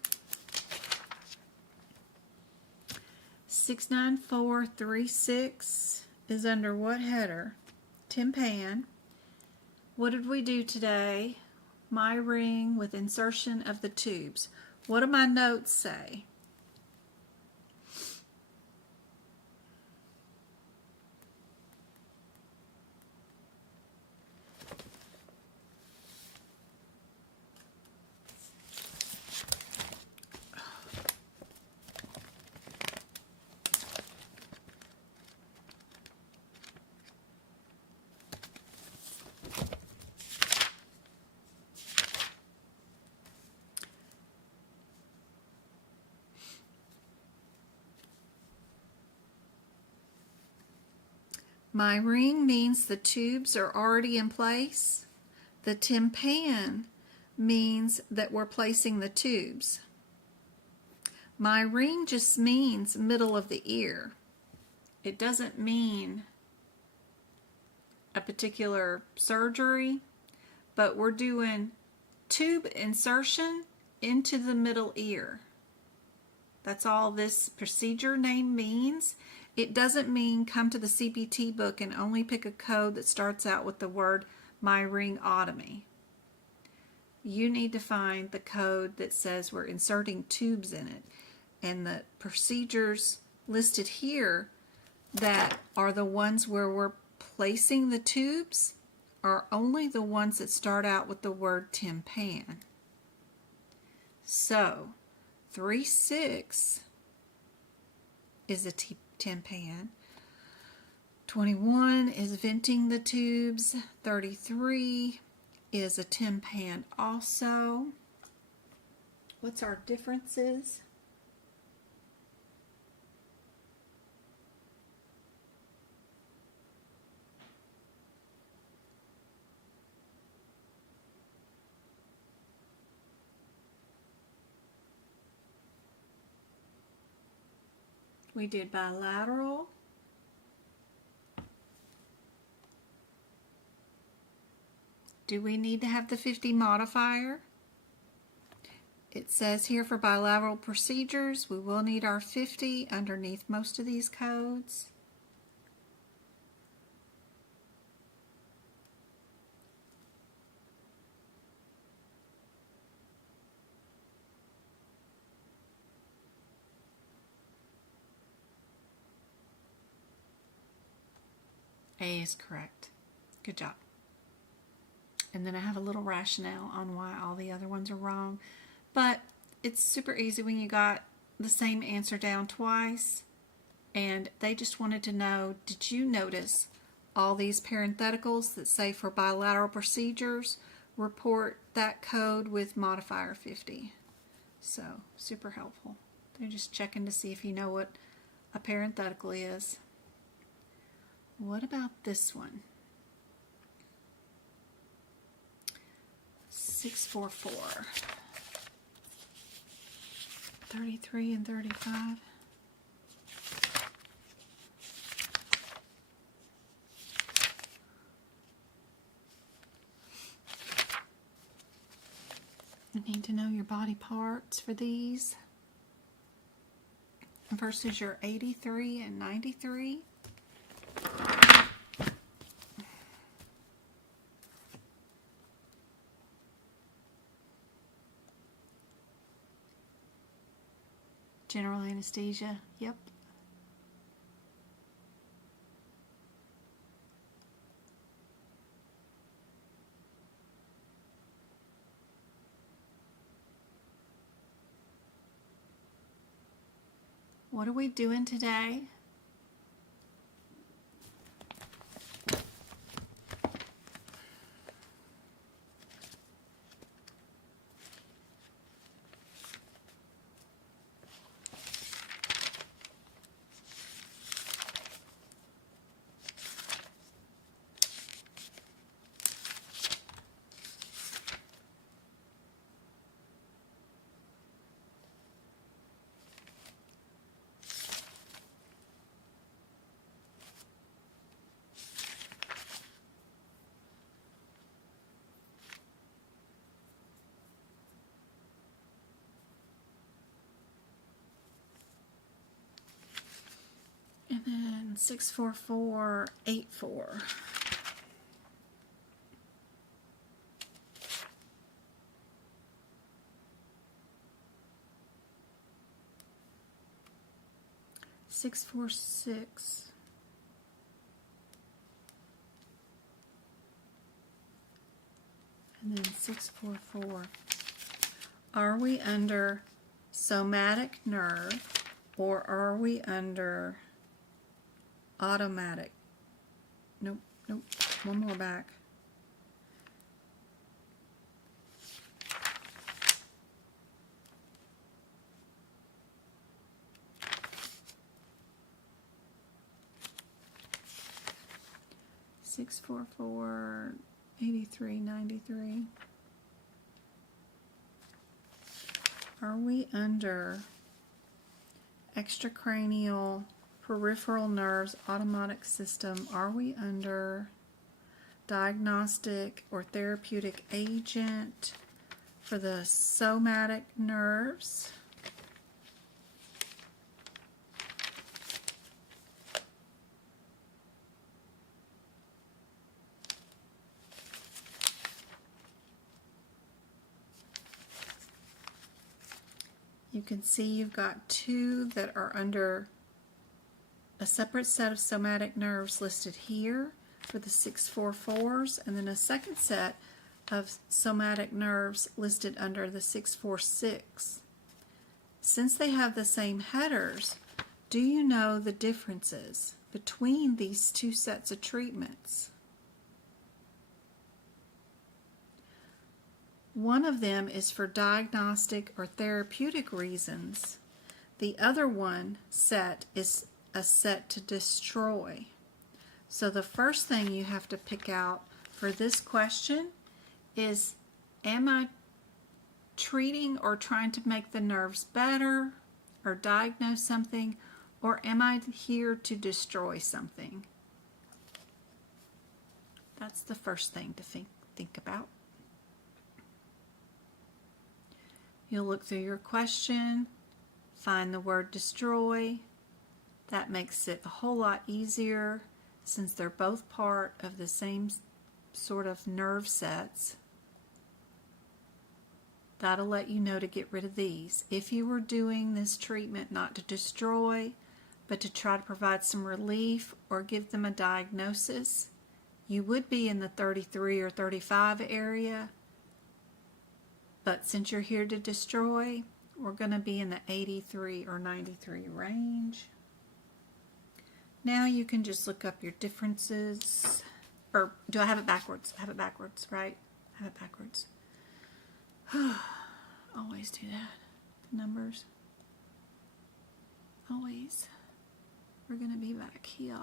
69436 is under what header? Timpan. What did we do today? My ring with insertion of the tubes. What do my notes say? My ring means the tubes are already in place. The timpan means that we're placing the tubes. My ring just means middle of the ear. It doesn't mean a particular surgery, but we're doing tube insertion into the middle ear. That's all this procedure name means. It doesn't mean come to the CPT book and only pick a code that starts out with the word myringotomy. You need to find the code that says we're inserting tubes in it. And the procedures listed here that are the ones where we're placing the tubes are only the ones that start out with the word timpan. So 36 is a timpan. 21 is venting the tubes. 33 is a timpan also. What's our differences? We did bilateral. Do we need to have the 50 modifier? It says here for bilateral procedures, we will need our 50 underneath most of these codes. A is correct. Good job. And then I have a little rationale on why all the other ones are wrong. But it's super easy when you got the same answer down twice. And they just wanted to know, did you notice all these parentheticals that say for bilateral procedures, report that code with modifier 50. So, super helpful. They're just checking to see if you know what a parenthetical is. What about this one? 644. 33 and 35. You need to know your body parts for these versus your 83 and 93. General anesthesia, yep. What are we doing today? And then 64484. Six, 4, 6. And then 644. Are we under somatic nerve or are we under automatic? Nope, nope. One more back. Six, 4, 4, 83, 93. Are we under extracranial peripheral nerves autonomic system? Are we under diagnostic or therapeutic agent for the somatic nerves? You can see you've got two that are under a separate set of somatic nerves listed here for the 644s, and then a second set of somatic nerves listed under the 646. Since they have the same headers, do you know the differences between these two sets of treatments? One of them is for diagnostic or therapeutic reasons. The other one set is a set to destroy. So the first thing you have to pick out for this question is, am I treating or trying to make the nerves better or diagnose something, or am I here to destroy something? That's the first thing to think about. You'll look through your question, find the word destroy. That makes it a whole lot easier since they're both part of the same sort of nerve sets. That'll let you know to get rid of these. If you were doing this treatment not to destroy, but to try to provide some relief or give them a diagnosis, you would be in the 33 or 35 area. But since you're here to destroy, we're going to be in the 83 or 93 range. Now you can just look up your differences. Or do I have it backwards? I have it backwards, right? I have it backwards. Always do that. The numbers. Always. We're going to be back here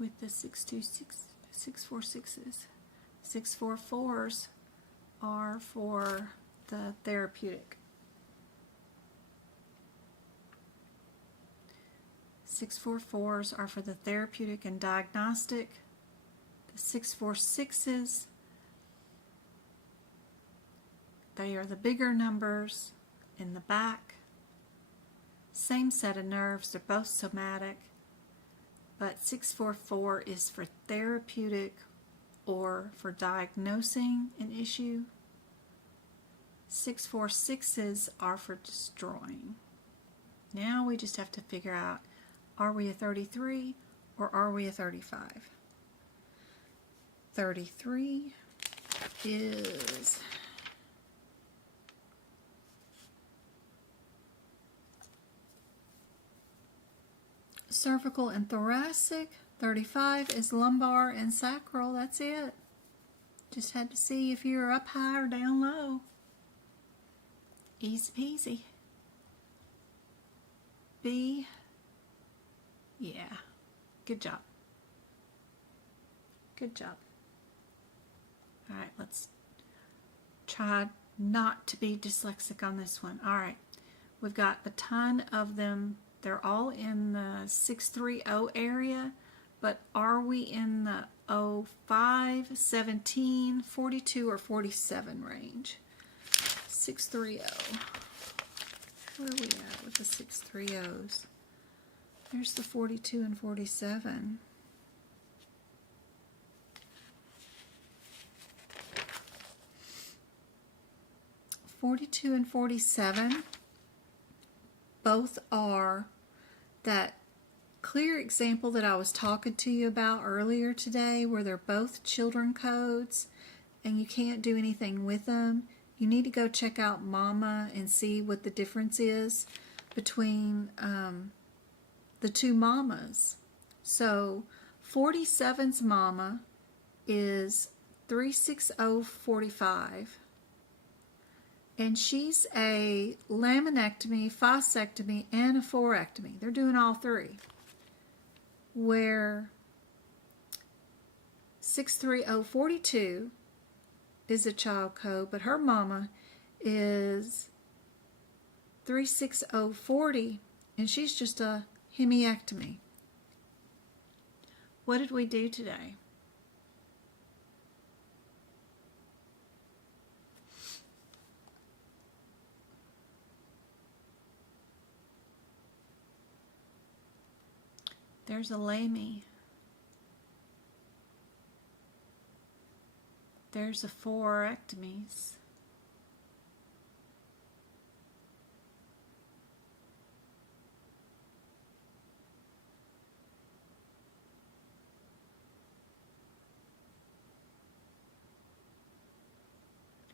with the 646s. 644s are for the therapeutic. 644s are for the therapeutic and diagnostic. The 646s, they are the bigger numbers in the back. Same set of nerves, they're both somatic, but 644 is for therapeutic or for diagnosing an issue. 646s are for destroying. Now we just have to figure out, are we a 33 or are we a 35? 33 is cervical and thoracic. 35 is lumbar and sacral. That's it. Just had to see if you're up high or down low. Easy peasy. B. Yeah. Good job. Good job. All right, let's try not to be dyslexic on this one. All right. We've got a ton of them. They're all in the 630 area, but are we in the 05, 17, 42, or 47 range? 630. Where are we at with the 630s? There's the 42 and 47. (42) and 47 both are that clear example that I was talking to you about earlier today, where they're both children codes and you can't do anything with them. You need to go check out Mama and see what the difference is between the two mamas. So 47's mama is 36045, and she's a laminectomy, fascectomy, and a forectomy. They're doing all three. Where 63042 is a child code, but her mama is 36040, and she's just a hemiectomy. What did we do today? There's a lamy. There's a forectomies.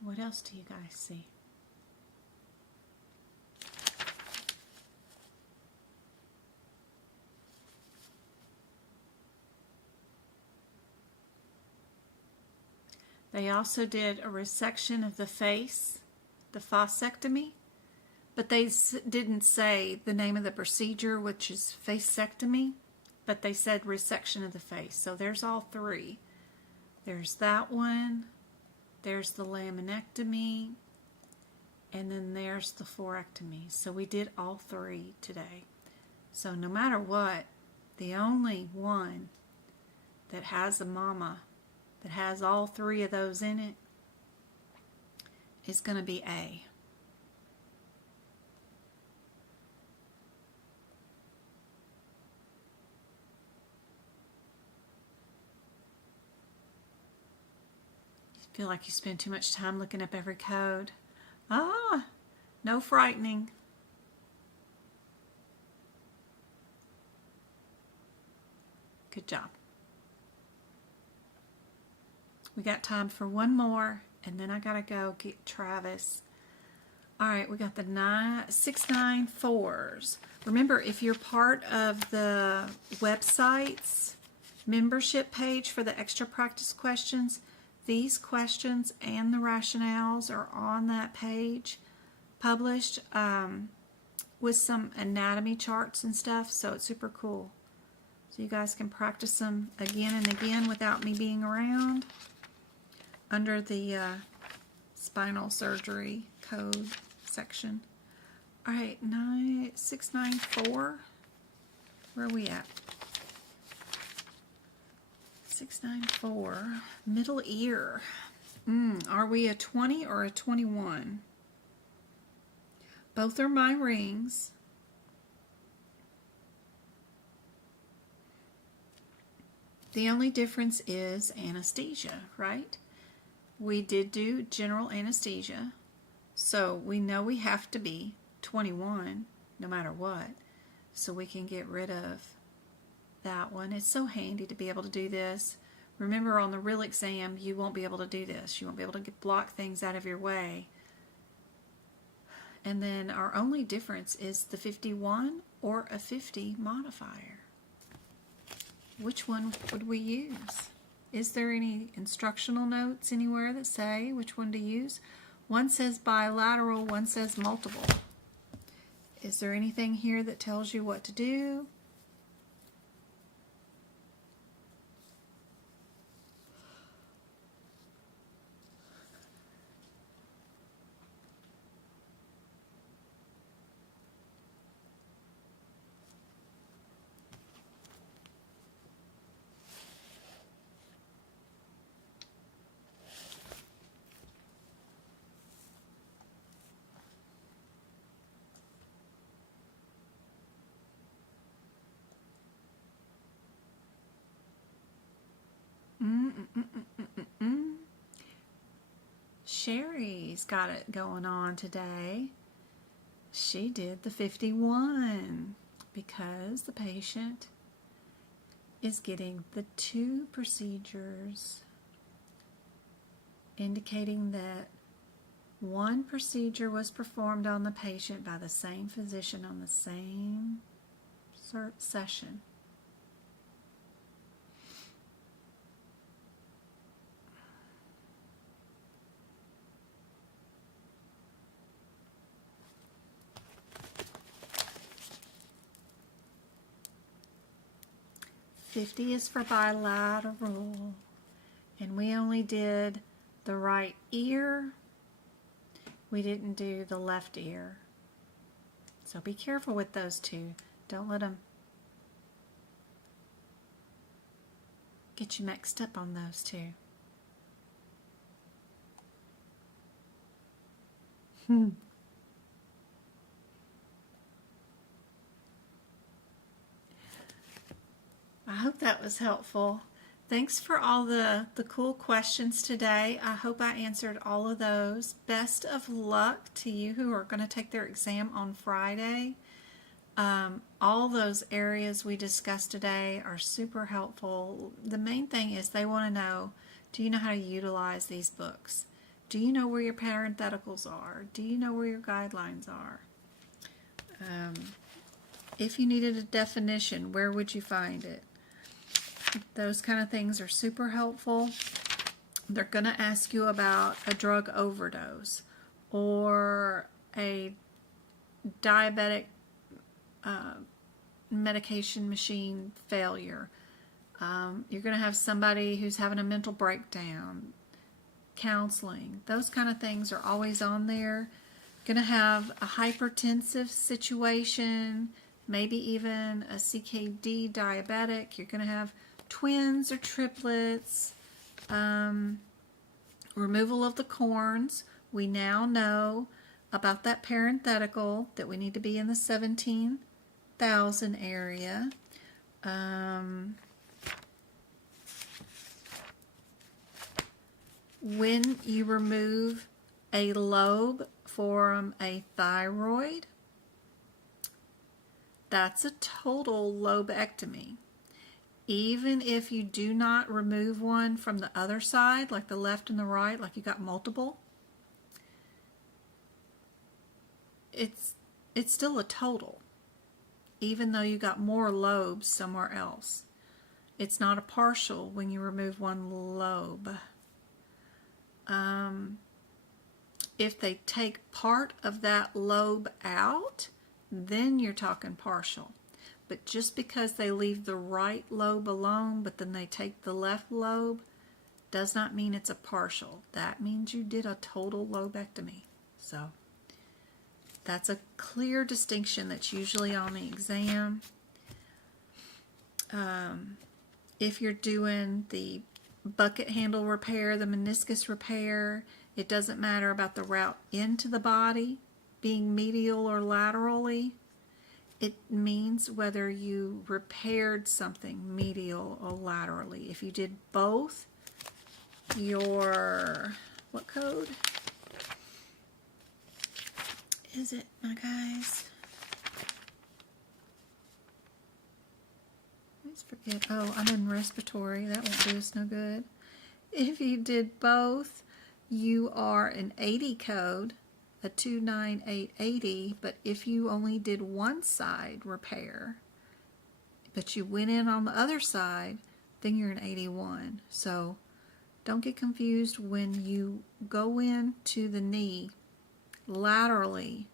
What else do you guys see? They also did a resection of the face, the fascectomy, but they didn't say the name of the procedure, which is facectomy, but they said resection of the face. So there's all three. There's that one, there's the laminectomy, and then there's the forectomy. So we did all three today. So no matter what, the only one that has a mama that has all three of those in it is going to be A. Feel like you spend too much time looking up every code. Ah, no frightening. Good job. We got time for one more, and then I gotta go get Travis. All right, we got the 694s. Remember, if you're part of the website's membership page for the extra practice questions, these questions and the rationales are on that page, published with some anatomy charts and stuff, so it's super cool. So you guys can practice them again and again without me being around under the spinal surgery code section. All right, 694. Where are we at? 694, middle ear. Are we a 20 or a 21? Both are my rings. The only difference is anesthesia, right? We did do general anesthesia, so we know we have to be 21 no matter what, so we can get rid of that one. It's so handy to be able to do this. Remember, on the real exam, you won't be able to do this. You won't be able to block things out of your way. And then our only difference is the 51 or a 50 modifier. Which one would we use? Is there any instructional notes anywhere that say which one to use? One says bilateral, one says multiple. Is there anything here that tells you what to do? Sherry's got it going on today. She did the 51 because the patient is getting the 2 procedures, indicating that one procedure was performed on the patient by the same physician on the same session. $50 is for bilateral, and we only did the right ear. We didn't do the left ear. So be careful with those two. Don't let them get you mixed up on those two. I hope that was helpful. Thanks for all the cool questions today. I hope I answered all of those. Best of luck to you who are going to take their exam on Friday. All those areas we discussed today are super helpful. The main thing is they want to know, do you know how to utilize these books? Do you know where your parentheticals are? Do you know where your guidelines are? If you needed a definition, where would you find it? Those kind of things are super helpful. They're going to ask you about a drug overdose or a diabetic medication machine failure. You're going to have somebody who's having a mental breakdown, counseling. Those kind of things are always on there. Going to have a hypertensive situation, maybe even a CKD diabetic. You're going to have twins or triplets, removal of the corns, We now know about that parenthetical that we need to be in the 17,000 area. When you remove a lobe from a thyroid, that's a total lobectomy. Even if you do not remove one from the other side, like the left and the right, like you got multiple, it's still a total, even though you got more lobes somewhere else. It's not a partial when you remove one lobe. If they take part of that lobe out, then you're talking partial. But just because they leave the right lobe alone, but then they take the left lobe, does not mean it's a partial. That means you did a total lobectomy. So that's a clear distinction that's usually on the exam. If you're doing the bucket handle repair, the meniscus repair, it doesn't matter about the route into the body being medial or laterally. It means whether you repaired something medial or laterally. If you did both, your, what code is it, my guys? Let's forget. Oh, I'm in respiratory. That won't do us no good. If you did both, you are an 80 code, a 29880, but if you only did one side repair, but you went in on the other side, then you're an 81. So don't get confused when you go into the knee laterally,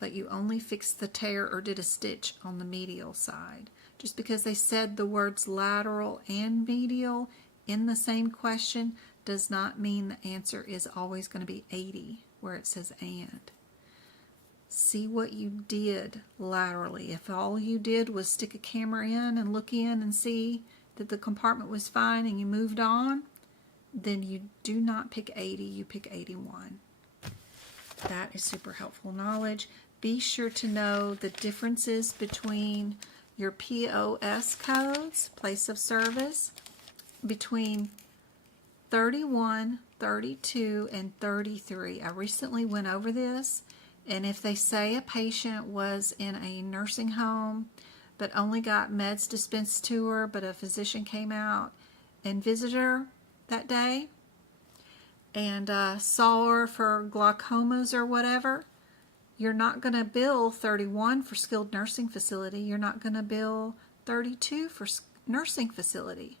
but you only fixed the tear or did a stitch on the medial side. Just because they said the words lateral and medial in the same question does not mean the answer is always going to be 80 where it says and. See what you did laterally. If all you did was stick a camera in and look in and see that the compartment was fine and you moved on, then you do not pick 80, you pick 81. That is super helpful knowledge. Be sure to know the differences between your POS codes, place of service, between 31, 32, and 33. I recently went over this, and if they say a patient was in a nursing home but only got meds dispensed to her, but a physician came out and visited her that day and saw her for glaucomas or whatever, you're not going to bill 31 for skilled nursing facility. You're not going to bill 32 for nursing facility.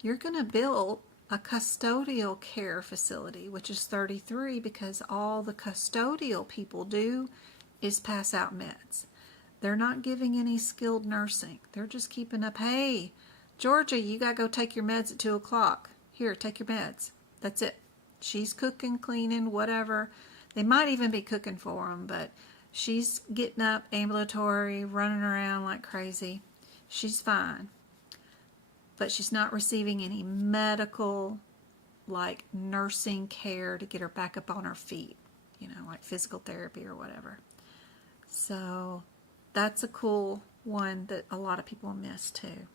You're going to bill a custodial care facility, which is 33, because all the custodial people do is pass out meds. They're not giving any skilled nursing. They're just keeping up, hey, Georgia, you got to go take your meds at 2 o'clock. Here, take your meds. That's it. She's cooking, cleaning, whatever. They might even be cooking for them, but she's getting up, ambulatory, running around like crazy. She's fine. But she's not receiving any medical, like nursing care to get her back up on her feet, you know, like physical therapy or whatever. So that's a cool one that a lot of people miss too.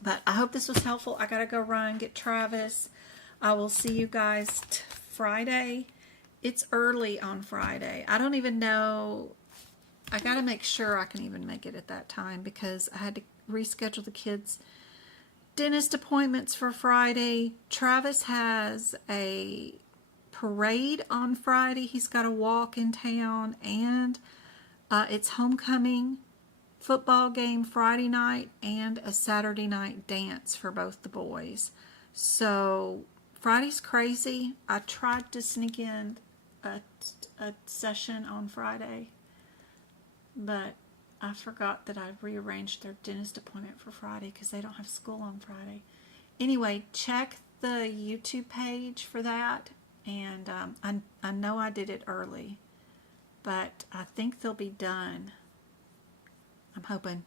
But I hope this was helpful. I got to go run, get Travis. I will see you guys Friday. It's early on Friday. I don't even know. I got to make sure I can even make it at that time because I had to reschedule the kids' dentist appointments for Friday. Travis has a parade on Friday. He's got a walk in town, and it's homecoming football game Friday night and a Saturday night dance for both the boys. So Friday's crazy. I tried to sneak in a session on Friday, but I forgot that I rearranged their dentist appointment for Friday because they don't have school on Friday. Anyway, check the YouTube page for that, and I know I did it early, but I think they'll be done, I'm hoping,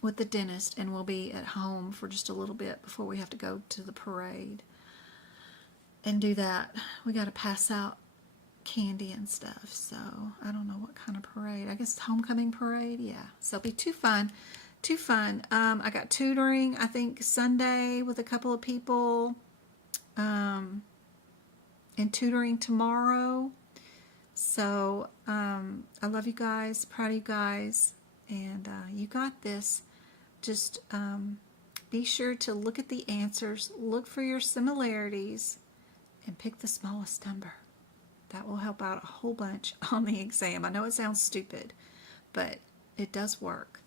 with the dentist, and we'll be at home for just a little bit before we have to go to the parade. and do that. We got to pass out candy and stuff, so I don't know what kind of parade. I guess homecoming parade. Yeah, so it'll be too fun. I got tutoring, I think Sunday with a couple of people, and tutoring tomorrow. So I love you guys, proud of you guys, and you got this. Just be sure to look at the answers, look for your similarities, and pick the smallest number. That will help out a whole bunch on the exam. I know it sounds stupid, but it does work.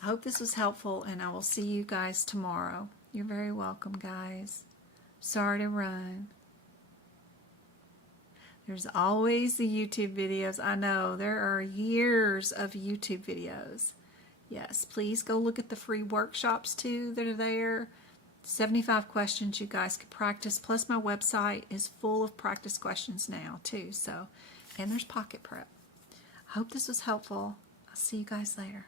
I hope this was helpful, and I will see you guys tomorrow. You're very welcome, guys. Sorry to run. There's always the YouTube videos. I know, there are years of YouTube videos. Yes, please go look at the free workshops too that are there. 75 questions you guys could practice, plus my website is full of practice questions now too. So, and there's pocket prep. I hope this was helpful. I'll see you guys later.